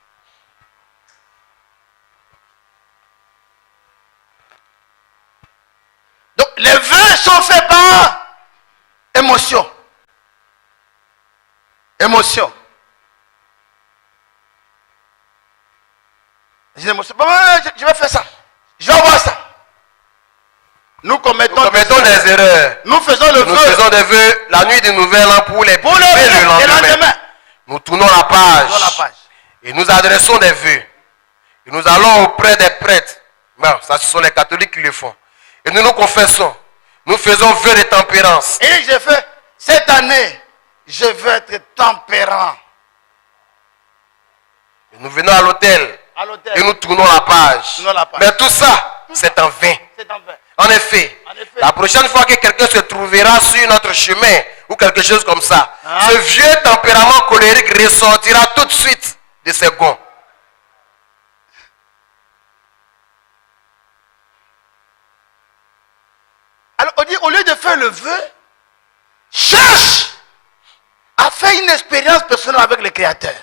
Donc les vœux sont faits par émotion. Émotion. Je vais faire ça. Je vais voir ça. Nous commettons des erreurs. Nous faisons le Nous vœu. faisons des vœux la nuit du nouvel an pour les Pour le lendemain. Nous tournons la page. Et nous adressons des vœux. Et nous allons auprès des prêtres. Non, ça, ce sont les catholiques qui le font. Et nous nous confessons. Nous faisons vœu de tempérance. Et j'ai fait, cette année, je veux être tempérant. Et nous venons à l'autel. Et nous tournons la page. Mais tout ça, c'est en vain. En effet, la prochaine fois que quelqu'un se trouvera sur notre chemin ou quelque chose comme ça, ce vieux tempérament colérique ressortira tout de suite de ses gonds. Alors on dit, au lieu de faire le vœu, cherche à faire une expérience personnelle avec le Créateur.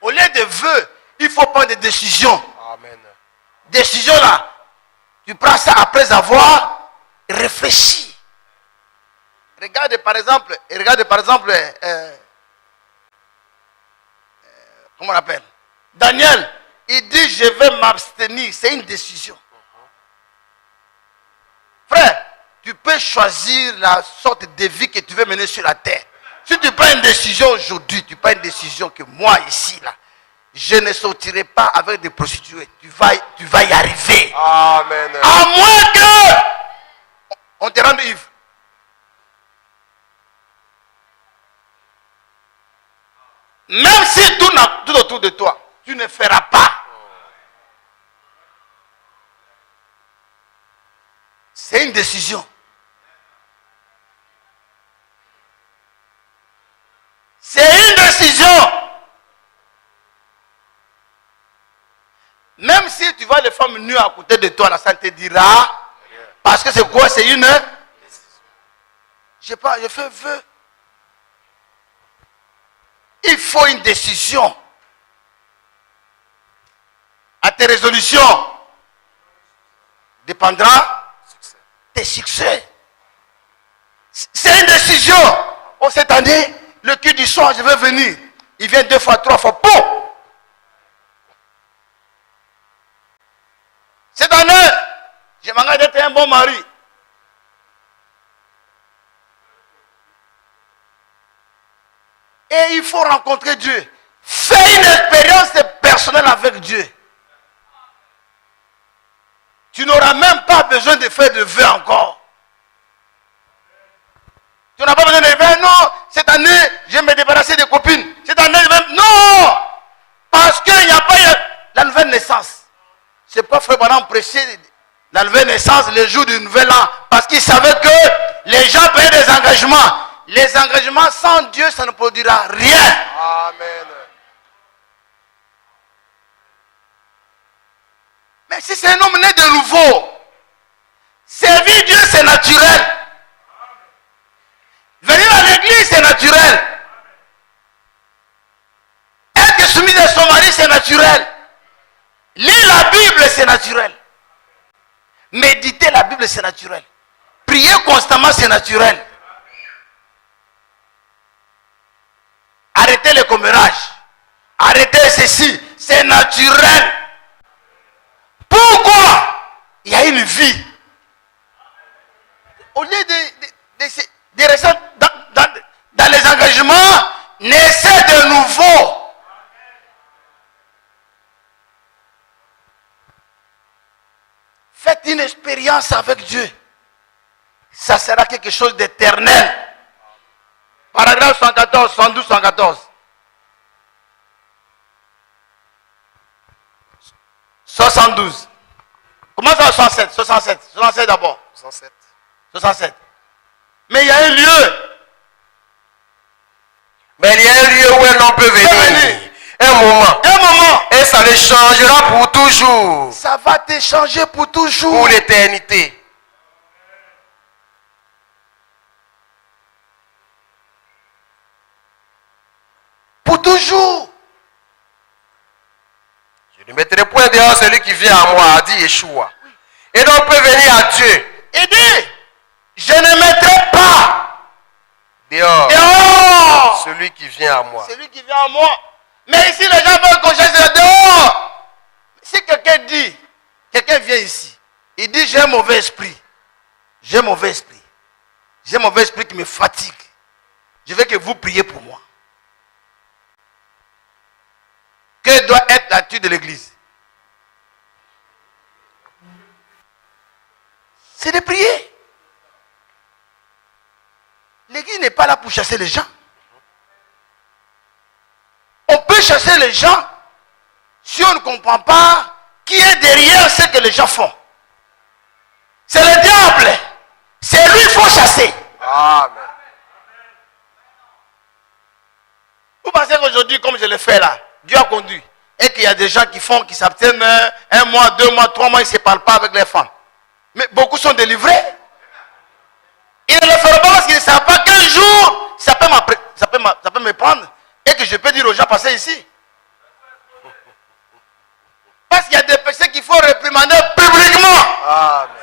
Au lieu de vœux, il faut prendre des décisions. Amen. Décision là, tu prends ça après avoir réfléchi. Regarde par exemple, comment on appelle? Daniel, il dit je vais m'abstenir, c'est une décision. Frère, tu peux choisir la sorte de vie que tu veux mener sur la terre. Si tu prends une décision aujourd'hui, tu prends une décision que moi ici là, je ne sortirai pas avec des prostituées. Tu vas y arriver. Amen. À moins que on te rende ivre. Même si tout autour de toi, tu ne feras pas. C'est une décision. C'est une décision. Même si tu vois les femmes nues à côté de toi, la ça te dira. Parce que c'est quoi? C'est une. Je fais vœu. Il faut une décision. À tes résolutions dépendra tes succès. C'est une décision. Oh, cette année, le culte du soir, je vais venir. Il vient 2 fois, 3 fois. Bon. Cette année, je m'engage d'être un bon mari. Et il faut rencontrer Dieu. Fais une expérience personnelle avec Dieu. Tu n'auras même pas besoin de faire de vœux encore. Tu n'as pas besoin de vœux. Non, cette année, je vais me débarrasser des copines. Cette année, je vais... Non! Parce qu'il n'y a pas la nouvelle naissance. C'est pas Frère Branham prêcher la nouvelle naissance le jour du nouvel an. Parce qu'il savait que les gens payaient des engagements. Les engagements sans Dieu, ça ne produira rien. Amen. Mais si c'est un homme né de nouveau, servir Dieu, c'est naturel. Venir à l'église, c'est naturel. Être soumis à son mari, c'est naturel. Lire la Bible, c'est naturel. Méditer la Bible, c'est naturel. Prier constamment, c'est naturel. Arrêtez le commérage. Arrêtez ceci. C'est naturel. Pourquoi? Il y a une vie. Au lieu de rester dans les engagements, naissez de nouveau. Faites une expérience avec Dieu. Ça sera quelque chose d'éternel. Paragraphe 114, 112, 114. 72. Comment ça 67? 67. 67 d'abord. 67. 67. Mais il y a un lieu. Mais il y a un lieu où un homme peut venir. Un moment. Un moment. Et ça le changera pour toujours. Ça va te changer pour toujours. Pour l'éternité. Pour toujours. Je ne mettrai point dehors celui qui vient à moi, a dit Yeshua. Et donc peut venir à Dieu. Il dit, je ne mettrai pas dehors dehors celui qui vient à moi. Celui qui vient à moi. Mais ici, les gens veulent qu'on cherche dehors. Si quelqu'un dit, quelqu'un vient ici, il dit j'ai un mauvais esprit. J'ai un mauvais esprit. J'ai un mauvais esprit qui me fatigue. Je veux que vous priez pour moi. Quelle doit être l'attitude de l'église? C'est de prier. L'église n'est pas là pour chasser les gens. On peut chasser les gens si on ne comprend pas qui est derrière ce que les gens font. C'est le diable. C'est lui qu'il faut chasser. Amen. Vous pensez qu'aujourd'hui, comme je le fais là, Dieu a conduit. Et qu'il y a des gens qui s'abstiennent 1 mois, 2 mois, 3 mois, ils ne se parlent pas avec les femmes. Mais beaucoup sont délivrés. Ils ne le feront pas parce qu'ils ne savent pas qu'un jour, ça peut me prendre. Et que je peux dire aux gens, passez ici. Parce qu'il y a des péchés qu'il faut réprimander publiquement. Amen.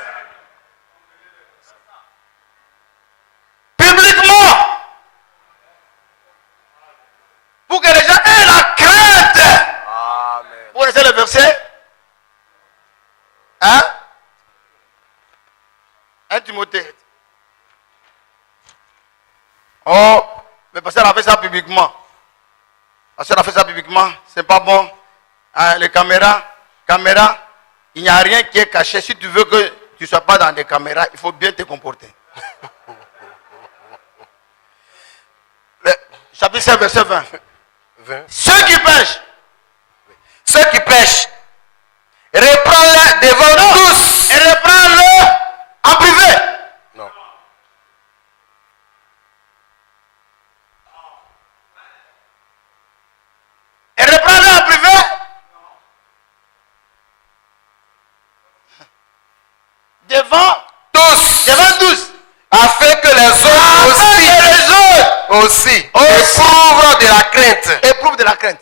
Publiquement. Pour que les gens aient la crainte. Amen. Vous connaissez le verset? Hein? 1 Timothée. Oh, mais parce qu'on a fait ça publiquement. Parce qu'on a fait ça publiquement, c'est pas bon. Hein, les caméras, il n'y a rien qui est caché. Si tu veux que tu ne sois pas dans des caméras, il faut bien te comporter. Chapitre 5, verset 20. Ceux qui pêchent, reprends-les devant tous. Et reprends-le en privé. Non. Et reprends-le en privé. Devant tous. Afin que les autres aussi éprouvent de la crainte. Éprouve de la crainte.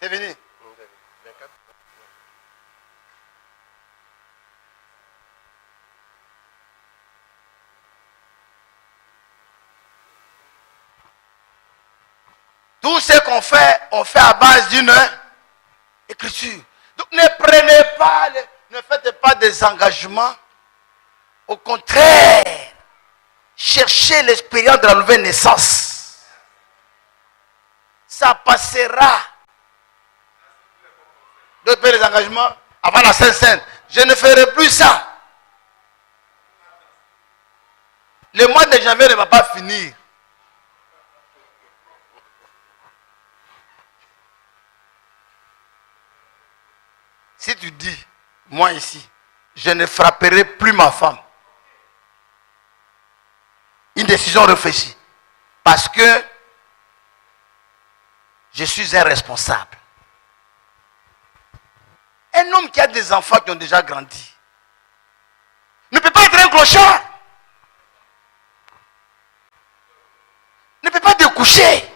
C'est fini. Tout ce qu'on fait, on fait à base d'une écriture. Donc ne prenez pas, ne faites pas des engagements. Au contraire, cherchez l'expérience de la nouvelle naissance. Ça passera. De payer les engagements avant la Sainte-Sainte. Je ne ferai plus ça. Le mois de janvier ne va pas finir. Si tu dis, moi ici, je ne frapperai plus ma femme. Une décision réfléchie. Parce que je suis un responsable. Un homme qui a des enfants qui ont déjà grandi ne peut pas être un clochard. Ne peut pas découcher.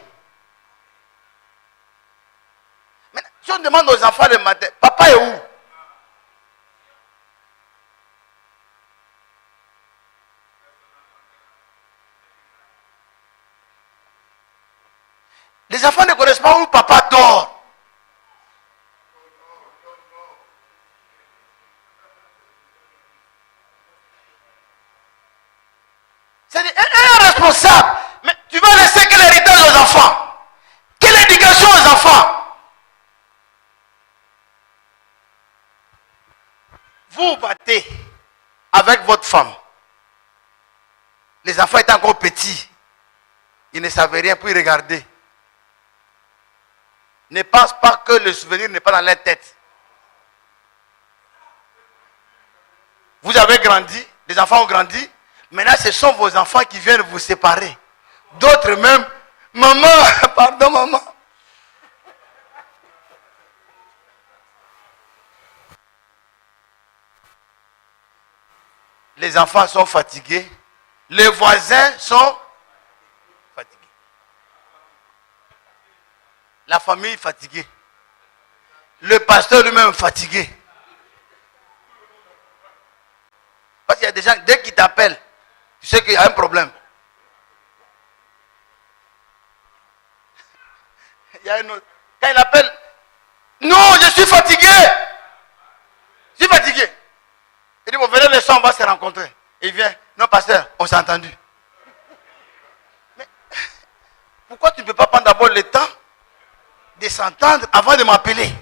Mais si on demande aux enfants le matin, papa est où? Les enfants ne connaissent pas où papa dort. C'est un responsable. Mais tu vas laisser quel héritage aux enfants? Quelle éducation aux enfants? Vous battez avec votre femme. Les enfants étaient encore petits. Ils ne savaient rien pour y regarder. Ne pense pas que le souvenir n'est pas dans leur tête. Vous avez grandi, les enfants ont grandi. Maintenant, ce sont vos enfants qui viennent vous séparer. D'autres même, maman, pardon maman. Les enfants sont fatigués. Les voisins sont fatigués. La famille fatiguée. Le pasteur lui-même fatigué. Parce qu'il y a des gens, dès qu'ils t'appellent, tu sais qu'il y a un problème. Il y a un autre. Quand il appelle, non, je suis fatigué. Je suis fatigué. Il dit, bon, venez le soir, on va se rencontrer. Il vient, non, pasteur, on s'est entendu. Mais pourquoi tu ne peux pas prendre d'abord le temps de s'entendre avant de m'appeler?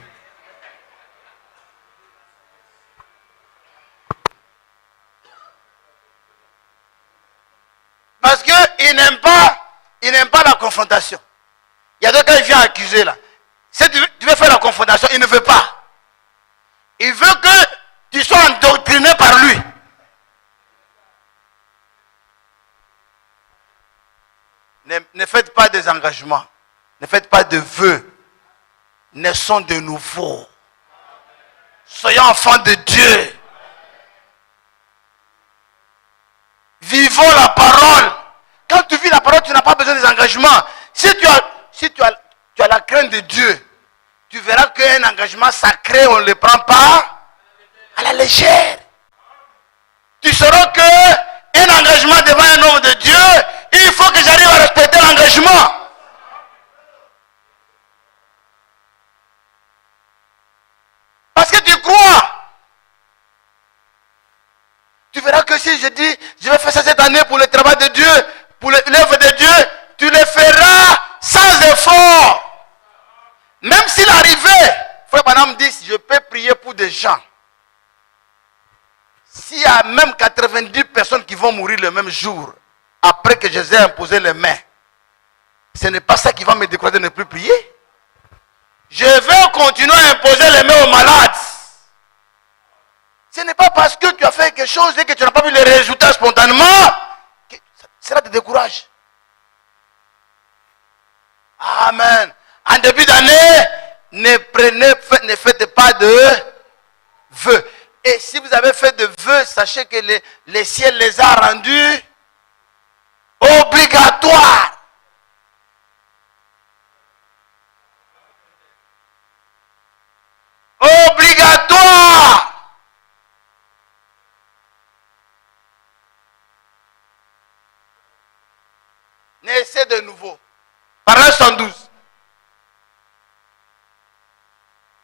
Parce qu'il n'aime pas la confrontation. Il y a d'autres quand il vient accuser là. Si tu veux faire la confrontation, il ne veut pas. Il veut que tu sois endoctriné par lui. Ne faites pas des engagements. Ne faites pas de vœux. Naissons de nouveau. Soyons enfants de Dieu. Vivons la parole. Quand tu vis la parole, tu n'as pas besoin des engagements. Si tu as la crainte de Dieu, tu verras qu'un engagement sacré, on ne le prend pas à la légère. Tu sauras qu'un engagement devant un homme de Dieu, il faut que j'arrive à respecter l'engagement. Parce que tu crois. Tu verras que si je dis, je vais faire ça cette année pour le travail de Dieu, pour l'œuvre de Dieu, tu le feras sans effort. Même s'il arrivait, frère Branham dit, je peux prier pour des gens. S'il y a même 90 personnes qui vont mourir le même jour, après que Jésus ait imposé les mains, ce n'est pas ça qui va me décourager de ne plus prier. Je vais continuer à imposer les mains aux malades. Ce n'est pas parce que tu as fait quelque chose et que tu n'as pas vu les résultats spontanément que cela te décourage. Amen. En début d'année, ne faites pas de vœux. Et si vous avez fait de vœux, sachez que les ciels les a rendus obligatoires. Obligatoire. Naissez de nouveau. Parole 112.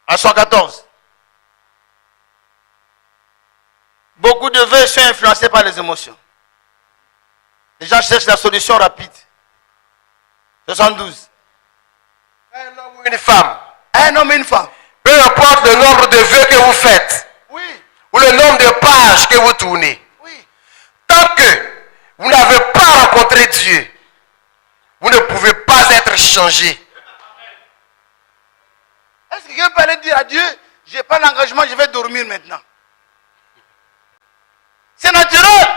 À 114. Beaucoup de vœux sont influencés par les émotions. Les gens cherchent la solution rapide. 72. Un homme ou une femme. Un homme et une femme. Peu importe le nombre de vœux que vous faites. Oui. Ou le nombre de pages que vous tournez. Oui. Tant que vous n'avez pas rencontré Dieu, vous ne pouvez pas être changé. Est-ce que quelqu'un peut aller dire à Dieu, je n'ai pas l'engagement, je vais dormir maintenant? C'est naturel.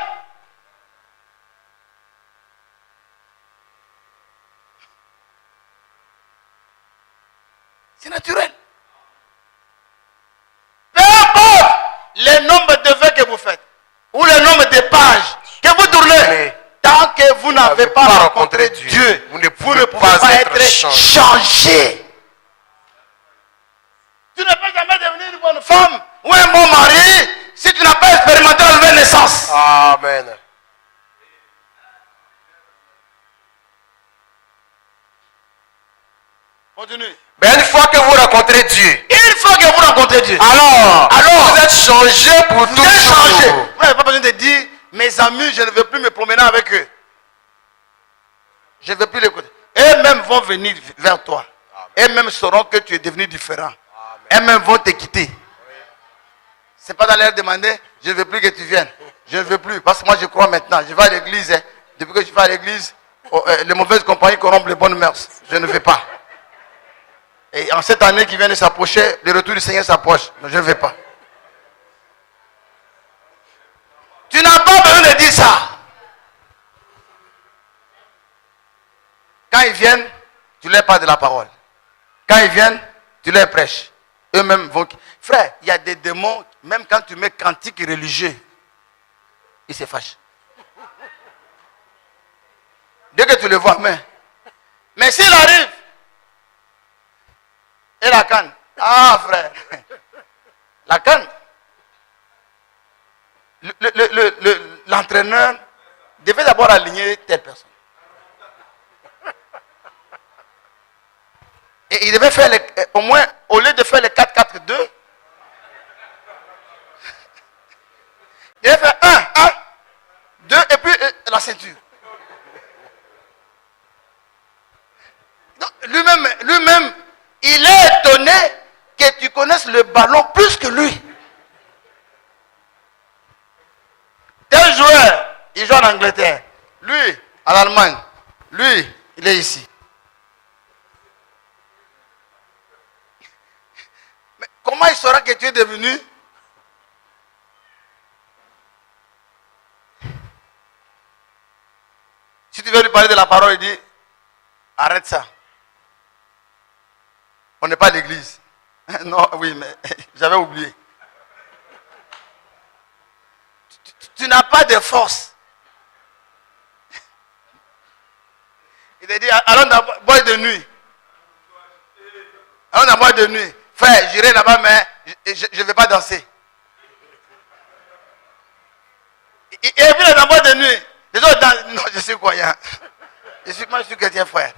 C'est naturel. Peu importe le nombre de vœux que vous faites, ou le nombre de pages que vous tournez, tant que vous n'avez pas rencontré Dieu, vous ne pouvez pas être changé. Tu ne peux jamais devenir une bonne femme ou un bon mari si tu n'as pas expérimenté la nouvelle naissance. Amen. Continue. Mais une fois que vous rencontrez Dieu, Une fois que vous rencontrez Dieu, alors vous êtes changé pour vous toujours. êtes changé. Vous n'avez pas besoin de dire, mes amis, je ne veux plus me promener avec eux. Je ne veux plus les écouter. Eux-mêmes vont venir vers toi. Eux-mêmes sauront que tu es devenu différent. Eux-mêmes vont te quitter. Ce n'est pas d'aller leur demander, je ne veux plus que tu viennes. Je ne veux plus, parce que moi je crois maintenant. Je vais à l'église. Hein. Depuis que je vais à l'église, les mauvaises compagnies corrompent les bonnes mœurs. Je ne vais pas. Et en cette année qui vient de s'approcher, le retour du Seigneur s'approche. Donc je ne vais pas. Tu n'as pas besoin de dire ça. Quand ils viennent, tu leur parles de la parole. Quand ils viennent, tu leur prêches. Eux-mêmes vont... Frère, il y a des démons, même quand tu mets cantique religieux, ils se fâchent. Dès que tu le vois, mais s'il arrive, et la canne, ah frère, la canne, l'entraîneur devait d'abord aligner telle personne. Et il devait faire au moins, au lieu de faire les 4-4-2, il devait faire 1, 2 et puis la ceinture. Lui-même, il est étonné que tu connaisses le ballon plus que lui. Tel joueur, il joue en Angleterre. Lui, en Allemagne. Lui, il est ici. Mais comment il saura que tu es devenu? Si tu veux lui parler de la parole, il dit, arrête ça. On n'est pas à l'église. Non, oui, mais j'avais oublié. Tu n'as pas de force. Il te dit, allons dans la boîte de nuit. Allons dans la boîte de nuit. Frère, j'irai là-bas, mais je ne vais pas danser. Et puis dans la boîte de nuit, les autres dansent. Non, je suis croyant. Moi, je suis chrétien, frère.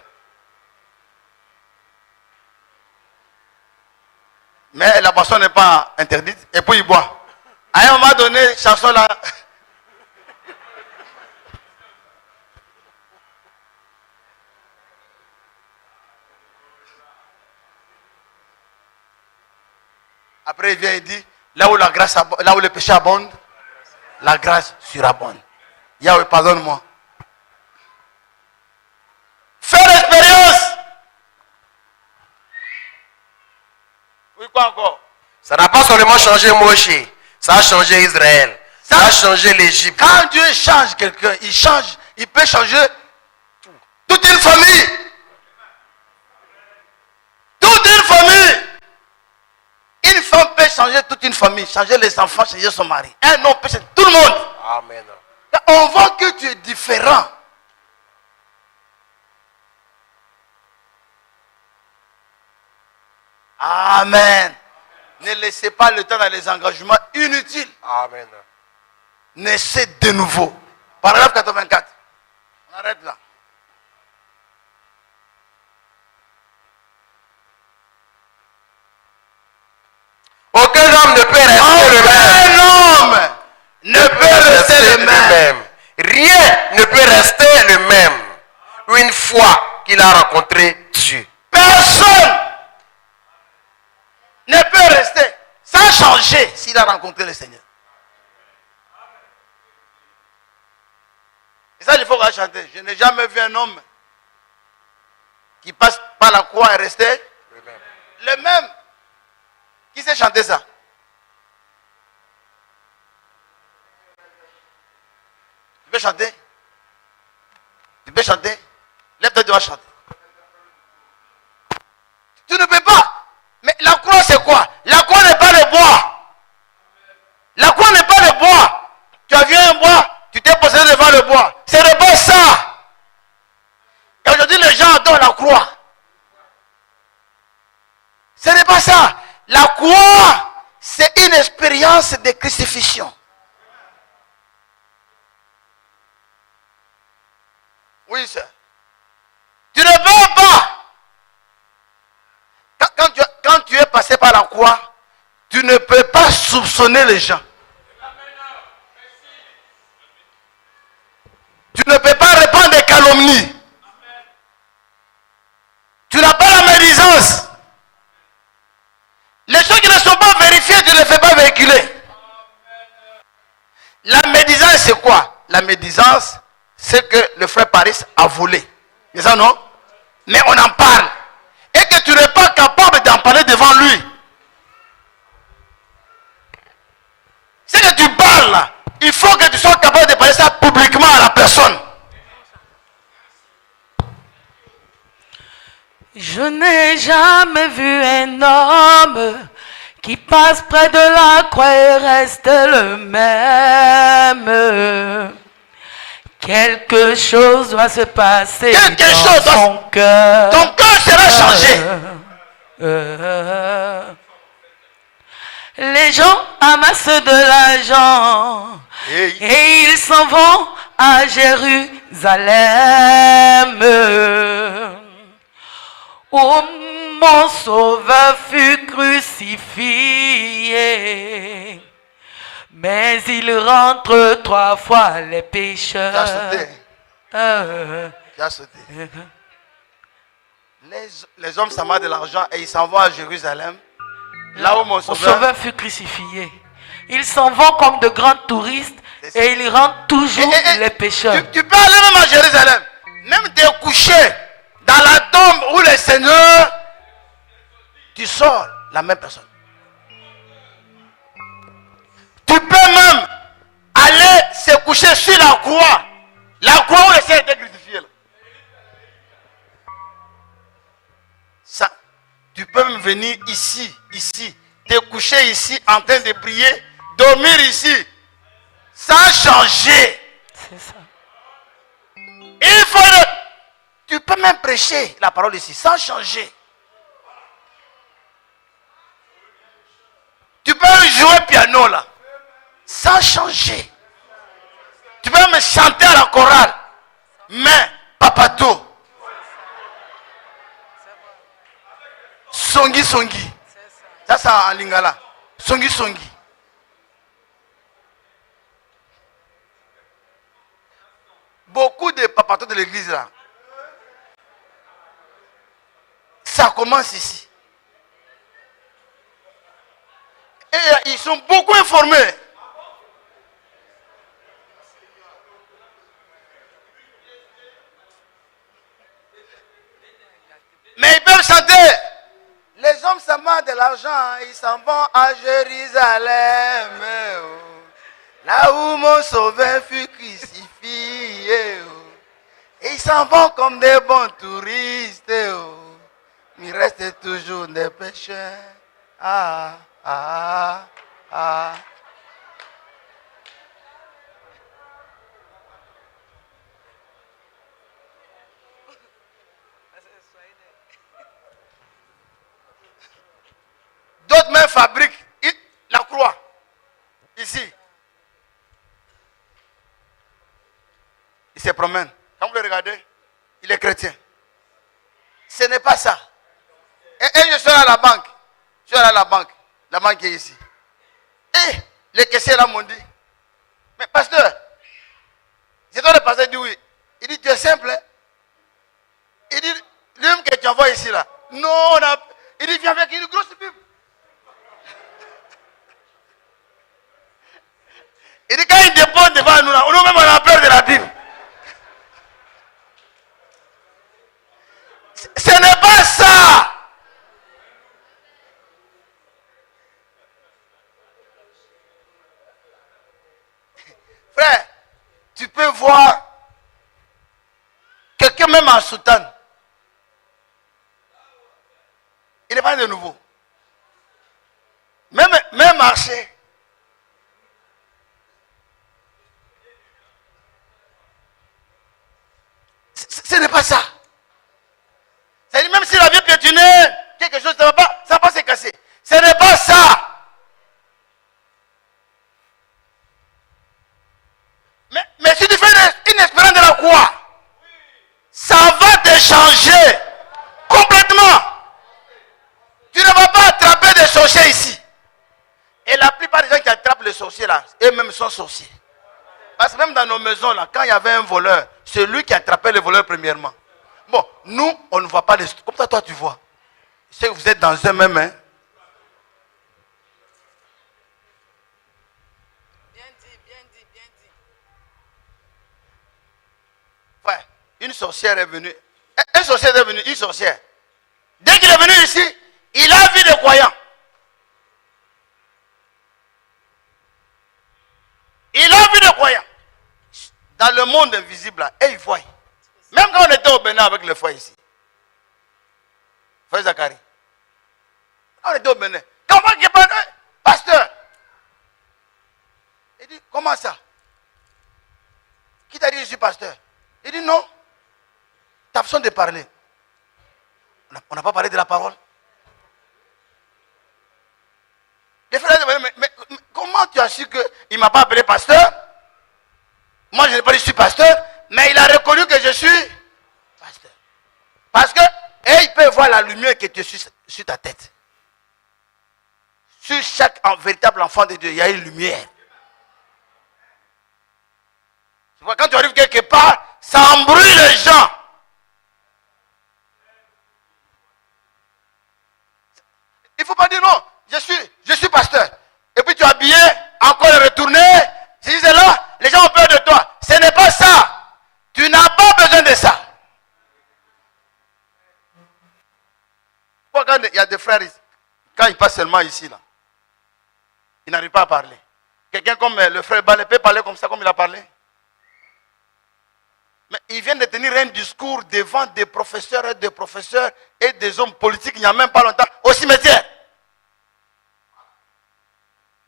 Mais la boisson n'est pas interdite. Et puis il boit. À un moment donné, chanson là. Après il vient et dit, là où le péché abonde, la grâce surabonde. Yahweh, pardonne-moi. Fais l'expérience. Oui, quoi encore? Ça n'a pas seulement changé Moshe, ça a changé Israël, ça a changé l'Égypte. Quand Dieu change quelqu'un, il peut changer toute une famille. Toute une famille. Une femme peut changer toute une famille, changer les enfants, changer son mari. Un homme peut changer tout le monde. Amen. On voit que tu es différent. Amen. Ne laissez pas le temps dans les engagements inutiles. Amen. Naissez de nouveau. Paragraphe 84. On arrête là. Aucun homme ne peut rester le même. Aucun homme ne peut rester le même. Rien ne peut rester le même une fois qu'il a rencontré Dieu. Personne ne peut rester sans changer s'il a rencontré le Seigneur. Et ça, il faut qu'on chante. Je n'ai jamais vu un homme qui passe par la croix et rester le même. Qui sait chanter ça? Tu peux chanter? Tu peux chanter? Lève-toi, tu vas chanter. Tu ne peux pas. Mais la croix, c'est quoi? La croix n'est pas le bois. La croix n'est pas le bois. Tu as vu un bois, tu t'es posé devant le bois. Ce n'est pas ça. Et aujourd'hui, les gens adorent la croix. Ce n'est pas ça. La croix, c'est une expérience de crucifixion. Oui, sœur. Tu ne peux pas. Quand tu es passé par la croix, tu ne peux pas soupçonner les gens. Tu ne peux pas répandre des calomnies. Tu n'as pas la médisance. Les choses qui ne sont pas vérifiées, tu ne les fais pas véhiculer. La médisance, c'est quoi? La médisance, c'est que le frère Paris a volé. C'est ça, non? Mais on en parle. Et que tu n'es pas capable d'en parler devant lui. C'est que tu parles là. Il faut que tu sois capable de parler ça publiquement à la personne. Je n'ai jamais vu un homme qui passe près de la croix et reste le même. Quelque chose doit se passer dans son cœur. Ton cœur sera changé. Les gens amassent de l'argent et ils s'en vont à Jérusalem, où mon sauveur fut crucifié. Mais il rentre 3 fois les pécheurs. Tu as sauté. Tu as sauté. Les hommes s'amarrent de l'argent et ils s'en vont à Jérusalem. Là où mon sauveur fut crucifié. Ils s'en vont comme de grands touristes et ils rentrent toujours les pécheurs. Tu peux aller même à Jérusalem, même te coucher dans la tombe où le Seigneur, tu sors la même personne. Tu peux même aller se coucher sur la croix où le Seigneur était crucifié. Là. Ça, tu peux même venir ici, te coucher ici en train de prier, dormir ici, sans changer. C'est ça. Il faut tu peux même prêcher la parole ici, sans changer. Tu peux jouer piano là, sans changer. Tu peux même chanter à la chorale, mais papato. Songi songi. Ça c'est en lingala. Songi songi. Beaucoup de papatos de l'église là. Ça commence ici. Et ils sont beaucoup informés. Mais ils peuvent chanter. Les hommes s'amarrent de l'argent, ils s'en vont à Jérusalem. Là où mon sauveur fut crucifié. Et ils s'en vont comme des bons touristes. Il reste toujours des pécheurs. D'autres même fabriquent la croix. Ici. Il se promène. Quand vous le regardez, il est chrétien. Ce n'est pas ça. Et je suis à la banque. Je suis à la banque. La banque est ici. Et les caissiers là m'ont dit, mais pasteur, c'est toi le pasteur, il dit oui. Il dit, tu es simple. Hein? Il dit, l'homme que tu envoies ici là. Non, il dit, viens avec une grosse Bible. Il dit, quand il dépose devant nous, nous-mêmes on a peur de la Bible. Ce n'est pas ça. Frère, tu peux voir quelqu'un même en soutane. Il n'est pas de nouveau. Même marcher. Ce n'est pas ça. C'est-à-dire même si la vie piétinée, quelque chose, ça ne va pas se casser. Ce n'est pas ça. Mais si tu fais une expérience de la croix, ça va te changer complètement. Tu ne vas pas attraper des sorciers ici. Et la plupart des gens qui attrapent les sorciers là, eux-mêmes sont sorciers. Parce que même dans nos maisons là, quand il y avait un voleur, c'est lui qui attrapait le voleur premièrement. Bon, nous, on ne voit pas les... Comme ça, toi, tu vois. C'est que vous êtes dans un même... Hein? Bien dit, bien dit, bien dit. Ouais, une sorcière est venue. Un sorcier est venu, une sorcière. Dès qu'il est venu ici, il a vu des croyants. Il a vu des croyants. Dans le monde invisible, là, et il voit. Même quand on était au Bénin avec le frère ici. Frère Zacharie. Quand on était au Bénin. Quand on dit, pasteur. Il dit, comment ça? Qui t'a dit je suis pasteur? Il dit non. Tu as besoin de parler. On n'a pas parlé de la parole. Les frères disaient, mais comment tu as su qu'il ne m'a pas appelé pasteur? Moi, je n'ai pas dit que je suis pasteur, mais il a reconnu que je suis pasteur. Parce que, il peut voir la lumière qui est sur ta tête. Sur chaque véritable enfant de Dieu, il y a une lumière. Quand tu arrives quelque part, ça embrouille les gens. Il ne faut pas dire non, je suis pasteur. Et puis tu es habillé, encore retourné. Si c'est là, les gens ont peur de toi. Ce n'est pas ça. Tu n'as pas besoin de ça. Quand il y a des frères, quand ils passent seulement ici, là, ils n'arrivent pas à parler. Quelqu'un comme le frère Balé peut parler comme ça, comme il a parlé. Mais ils viennent de tenir un discours devant des professeurs et des hommes politiques il n'y a même pas longtemps au cimetière.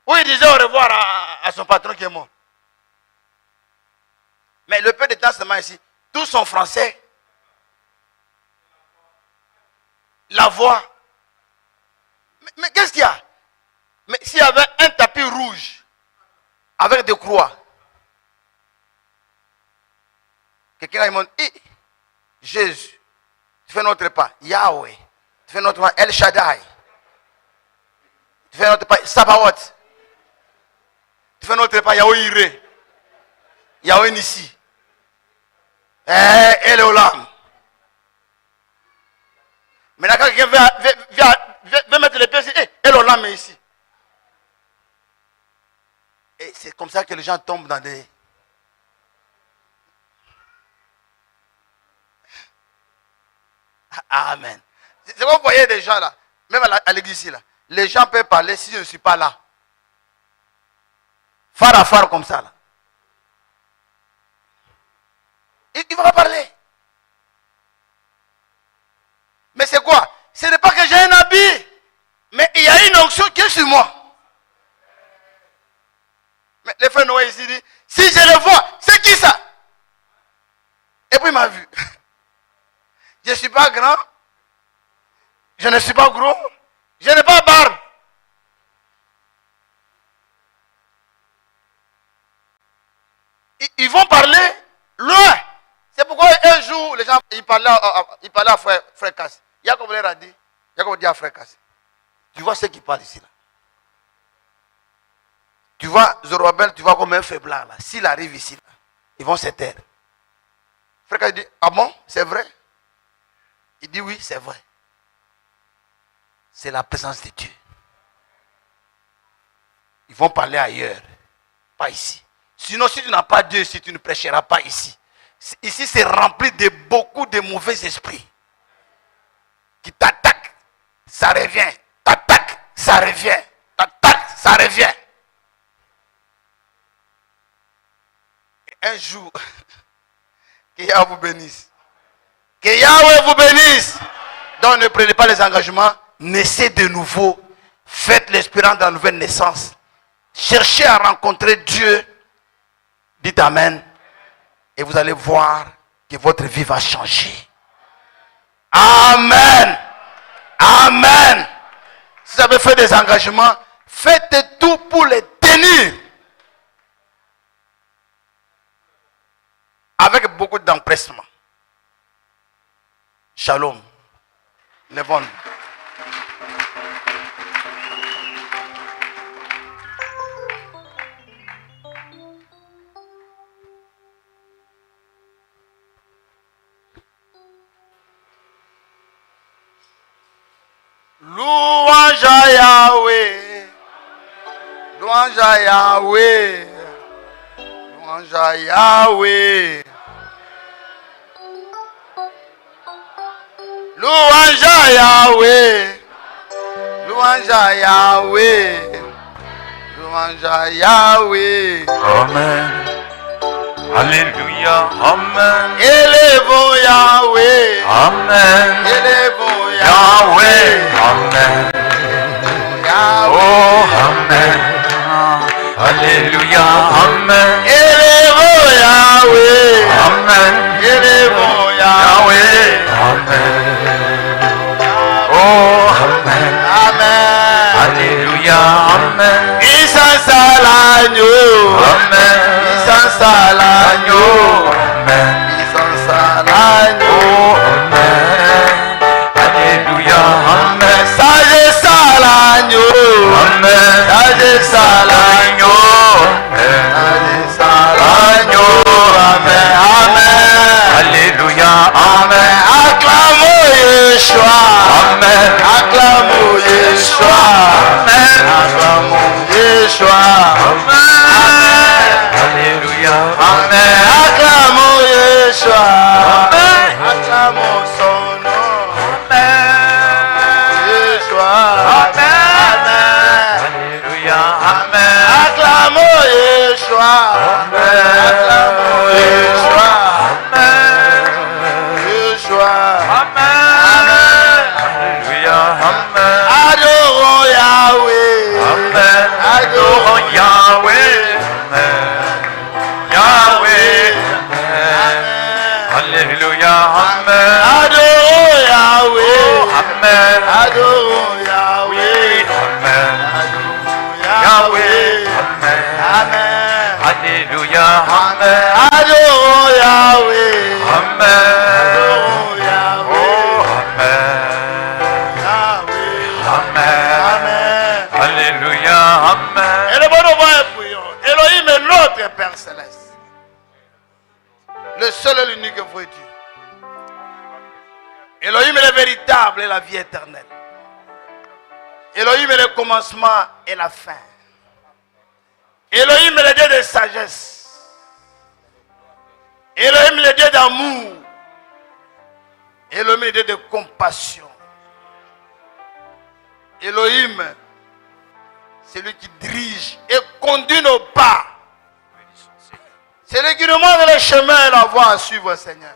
Où il disait au revoir à son patron qui est mort. Mais le peu de temps seulement ici, tous sont français. La voix. Mais qu'est-ce qu'il y a? Mais s'il y avait un tapis rouge avec des croix, quelqu'un a demandé, Jésus, tu fais notre pas, Yahweh, tu fais notre pas, El Shaddai, tu fais notre pas, Sabaoth, tu fais notre pas, Yahweh Iré, Yahweh Nissi, El Olam. Maintenant, quand quelqu'un veut mettre les pieds ici, El Olam est ici. Et c'est comme ça que les gens tombent dans des... Amen. C'est comme vous voyez des gens là, même à l'église ici là. Les gens peuvent parler si je ne suis pas là. Phare à phare comme ça là. Il ne va pas parler. Mais c'est quoi? Ce n'est pas que j'ai un habit, mais il y a une onction qui est sur moi. Mais les frères Noé ici disent, si je le vois, c'est qui ça? Et puis il m'a vu. Je ne suis pas grand, je ne suis pas gros, je n'ai pas barbe. Ils vont parler loin. C'est pourquoi un jour, les gens, ils parlaient à frère Casse. Jacob leur a dit, Jacob dit à frère Casse, tu vois ceux qui parlent ici là. Tu vois Zorobabel, tu vois comme un faiblard là. S'il arrive ici, là, ils vont se taire. Frère Casse dit, ah bon, c'est vrai? Il dit oui, c'est vrai. C'est la présence de Dieu. Ils vont parler ailleurs, pas ici. Sinon, si tu n'as pas Dieu ici, tu ne prêcheras pas ici. Ici, c'est rempli de beaucoup de mauvais esprits qui t'attaquent, ça revient. T'attaquent, ça revient. T'attaquent, ça revient. Et un jour, que Yahweh vous bénisse. Que Yahweh vous bénisse. Donc ne prenez pas les engagements. Naissez de nouveau. Faites l'espérance de la nouvelle naissance. Cherchez à rencontrer Dieu. Dites Amen. Et vous allez voir que votre vie va changer. Amen. Amen. Si vous avez fait des engagements, faites tout pour les tenir. Avec beaucoup d'empressement. Shalom. Levons. Louange à Yahweh. Louange à Yahweh. Louange à Yahweh. Louange à Yahweh. Louange à Yahweh. Louange à Yahweh. Amen. Alléluia. Amen. Élevons Yahweh. Amen. Élevons Yahweh. Amen. Yahweh. Oh, Amen. Alléluia. Amen. Élevons Yahweh. Amen. Élevons Yahweh. Yahweh. Amen. Oh, Amen. Amen. Alléluia. Amen. Le seul et l'unique vrai Dieu. Elohim est le véritable et la vie éternelle. Elohim est le commencement et la fin. Elohim est le Dieu de sagesse. Elohim est le Dieu d'amour. Elohim est le Dieu de compassion. Elohim, c'est lui qui dirige et conduit nos pas. C'est lui qui nous montre le chemin et la voie à suivre, Seigneur.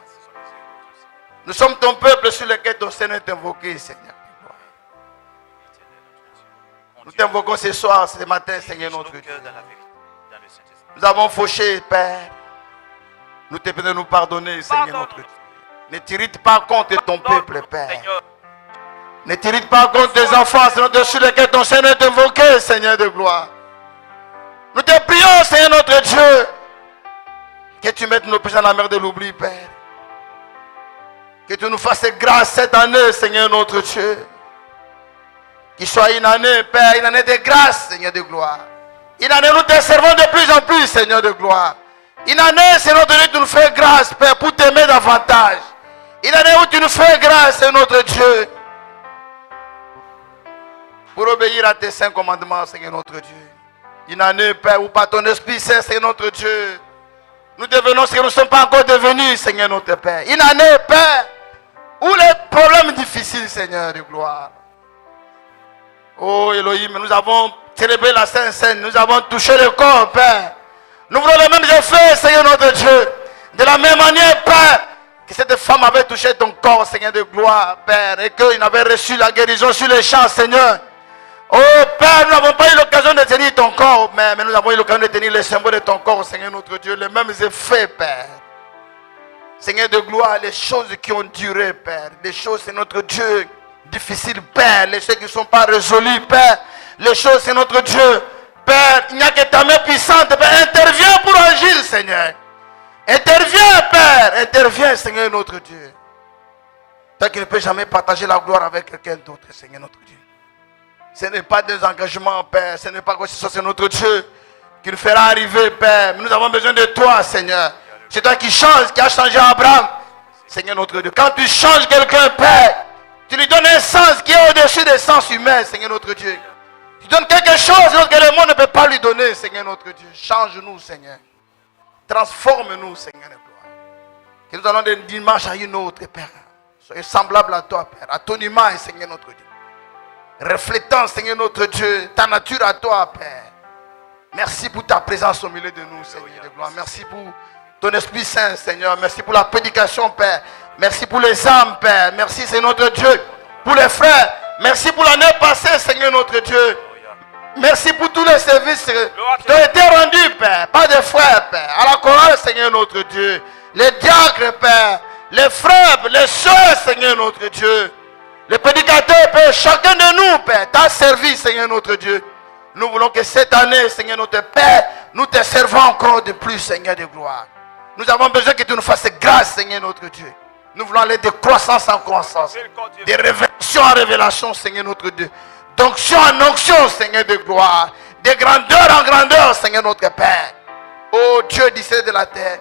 Nous sommes ton peuple sur lequel ton Seigneur est invoqué, Seigneur. Nous t'invoquons ce soir, ce matin, Seigneur notre Dieu. Nous avons fauché, Père. Nous te prions de nous pardonner, Seigneur notre Dieu. Ne t'irrite pas contre ton peuple, Père. Ne t'irrite pas contre tes enfants, Seigneur, sur lesquels ton Seigneur est invoqué, Seigneur de gloire. Nous te prions, Seigneur notre Dieu, que tu mettes nos péchés dans la mer de l'oubli, Père. Que tu nous fasses grâce cette année, Seigneur notre Dieu. Qu'il soit une année, Père, une année de grâce, Seigneur de gloire. Une année où nous te servons de plus en plus, Seigneur de gloire. Une année, Seigneur notre Dieu, tu nous fais grâce, Père, pour t'aimer davantage. Une année où tu nous fais grâce, Seigneur notre Dieu, pour obéir à tes saints commandements, Seigneur notre Dieu. Une année, Père, où par ton Esprit Saint, Seigneur notre Dieu, nous devenons ce que nous ne sommes pas encore devenus, Seigneur notre Père. Une année, Père, où les problèmes difficiles, Seigneur de gloire. Oh Elohim, nous avons célébré la Sainte Seine, nous avons touché le corps, Père. Nous voulons les mêmes effets, Seigneur notre Dieu. De la même manière, Père, que cette femme avait touché ton corps, Seigneur de gloire, Père, et qu'il avait reçu la guérison sur les champs, Seigneur. Oh Père, nous n'avons pas eu l'occasion de tenir ton corps, mais nous avons eu l'occasion de tenir les symboles de ton corps, Seigneur notre Dieu, les mêmes effets, Père. Seigneur de gloire, les choses qui ont duré, Père, les choses, c'est notre Dieu, difficiles, Père, les choses qui ne sont pas résolues, Père, les choses, c'est notre Dieu, Père, il n'y a que ta main puissante, Père, interviens pour agir, Seigneur. Interviens, Père, interviens, Seigneur notre Dieu. Toi qui ne peux jamais partager la gloire avec quelqu'un d'autre, Seigneur notre Dieu. Ce n'est pas des engagements, Père, ce n'est pas quoi que ce soit, c'est notre Dieu qui nous fera arriver, Père. Mais nous avons besoin de toi, Seigneur. C'est toi qui changes, qui a changé Abraham, Seigneur notre Dieu. Quand tu changes quelqu'un, Père, tu lui donnes un sens qui est au-dessus des sens humains, Seigneur notre Dieu. Tu donnes quelque chose que le monde ne peut pas lui donner, Seigneur notre Dieu. Change-nous, Seigneur. Transforme-nous, Seigneur de gloire. Que nous allons d'une dimanche à une autre, Père. Soyez semblables à toi, Père, à ton image, Seigneur notre Dieu. Reflétant, Seigneur notre Dieu, ta nature à toi, Père. Merci pour ta présence au milieu de nous, Seigneur de gloire. Merci pour ton Esprit Saint, Seigneur. Merci pour la prédication, Père. Merci pour les âmes, Père. Merci, Seigneur notre Dieu, pour les frères. Merci pour l'année passée, Seigneur notre Dieu. Merci pour tous les services qui ont été rendus, Père, par des frères, Père, à la chorale, Seigneur notre Dieu, les diacres, Père, les frères, les soeurs, Seigneur notre Dieu, les prédicateurs, Père, chacun de nous, Père, t'a servi, Seigneur notre Dieu. Nous voulons que cette année, Seigneur notre Père, nous te servons encore de plus, Seigneur de gloire. Nous avons besoin que tu nous fasses grâce, Seigneur notre Dieu. Nous voulons aller de croissance en croissance, de révélation en révélation, Seigneur notre Dieu. D'onction en onction, Seigneur de gloire. De grandeur en grandeur, Seigneur notre Père. Oh Dieu du ciel et de la terre.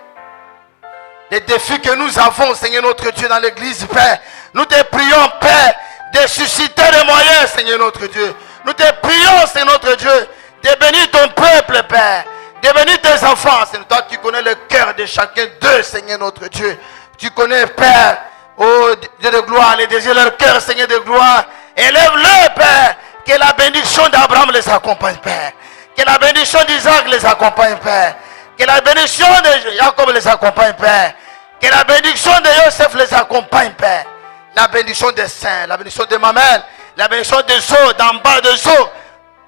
Les défis que nous avons, Seigneur notre Dieu, dans l'église, Père. Nous te prions, Père, de susciter les moyens, Seigneur notre Dieu. Nous te prions, Seigneur notre Dieu, de bénir ton peuple, Père. De bénir tes enfants. C'est toi qui connais le cœur de chacun d'eux, Seigneur notre Dieu. Tu connais, Père, oh Dieu de gloire, les désirs de leur cœur, Seigneur de gloire. Élève-le, Père. Que la bénédiction d'Abraham les accompagne, Père. Que la bénédiction d'Isaac les accompagne, Père. Que la bénédiction de Jacob les accompagne, Père. Que la bénédiction de Joseph les accompagne, Père. La bénédiction des saints, la bénédiction de Mamel, la bénédiction des eaux, d'en bas des eaux.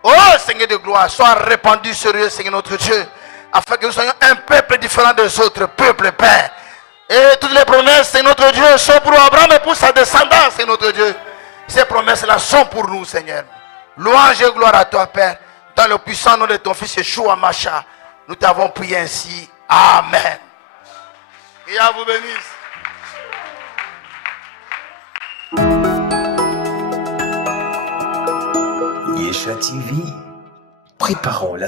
Oh, Seigneur de gloire, sois répandu sur eux, Seigneur notre Dieu. Afin que nous soyons un peuple différent des autres peuples, Père. Et toutes les promesses, Seigneur notre Dieu, sont pour Abraham et pour sa descendance, Seigneur notre Dieu. Ces promesses-là sont pour nous, Seigneur. Louange et gloire à toi, Père. Dans le puissant nom de ton Fils Yeshua Mashiach, nous t'avons prié ainsi. Amen. Et à vous bénisse. Yeshua TV, préparons la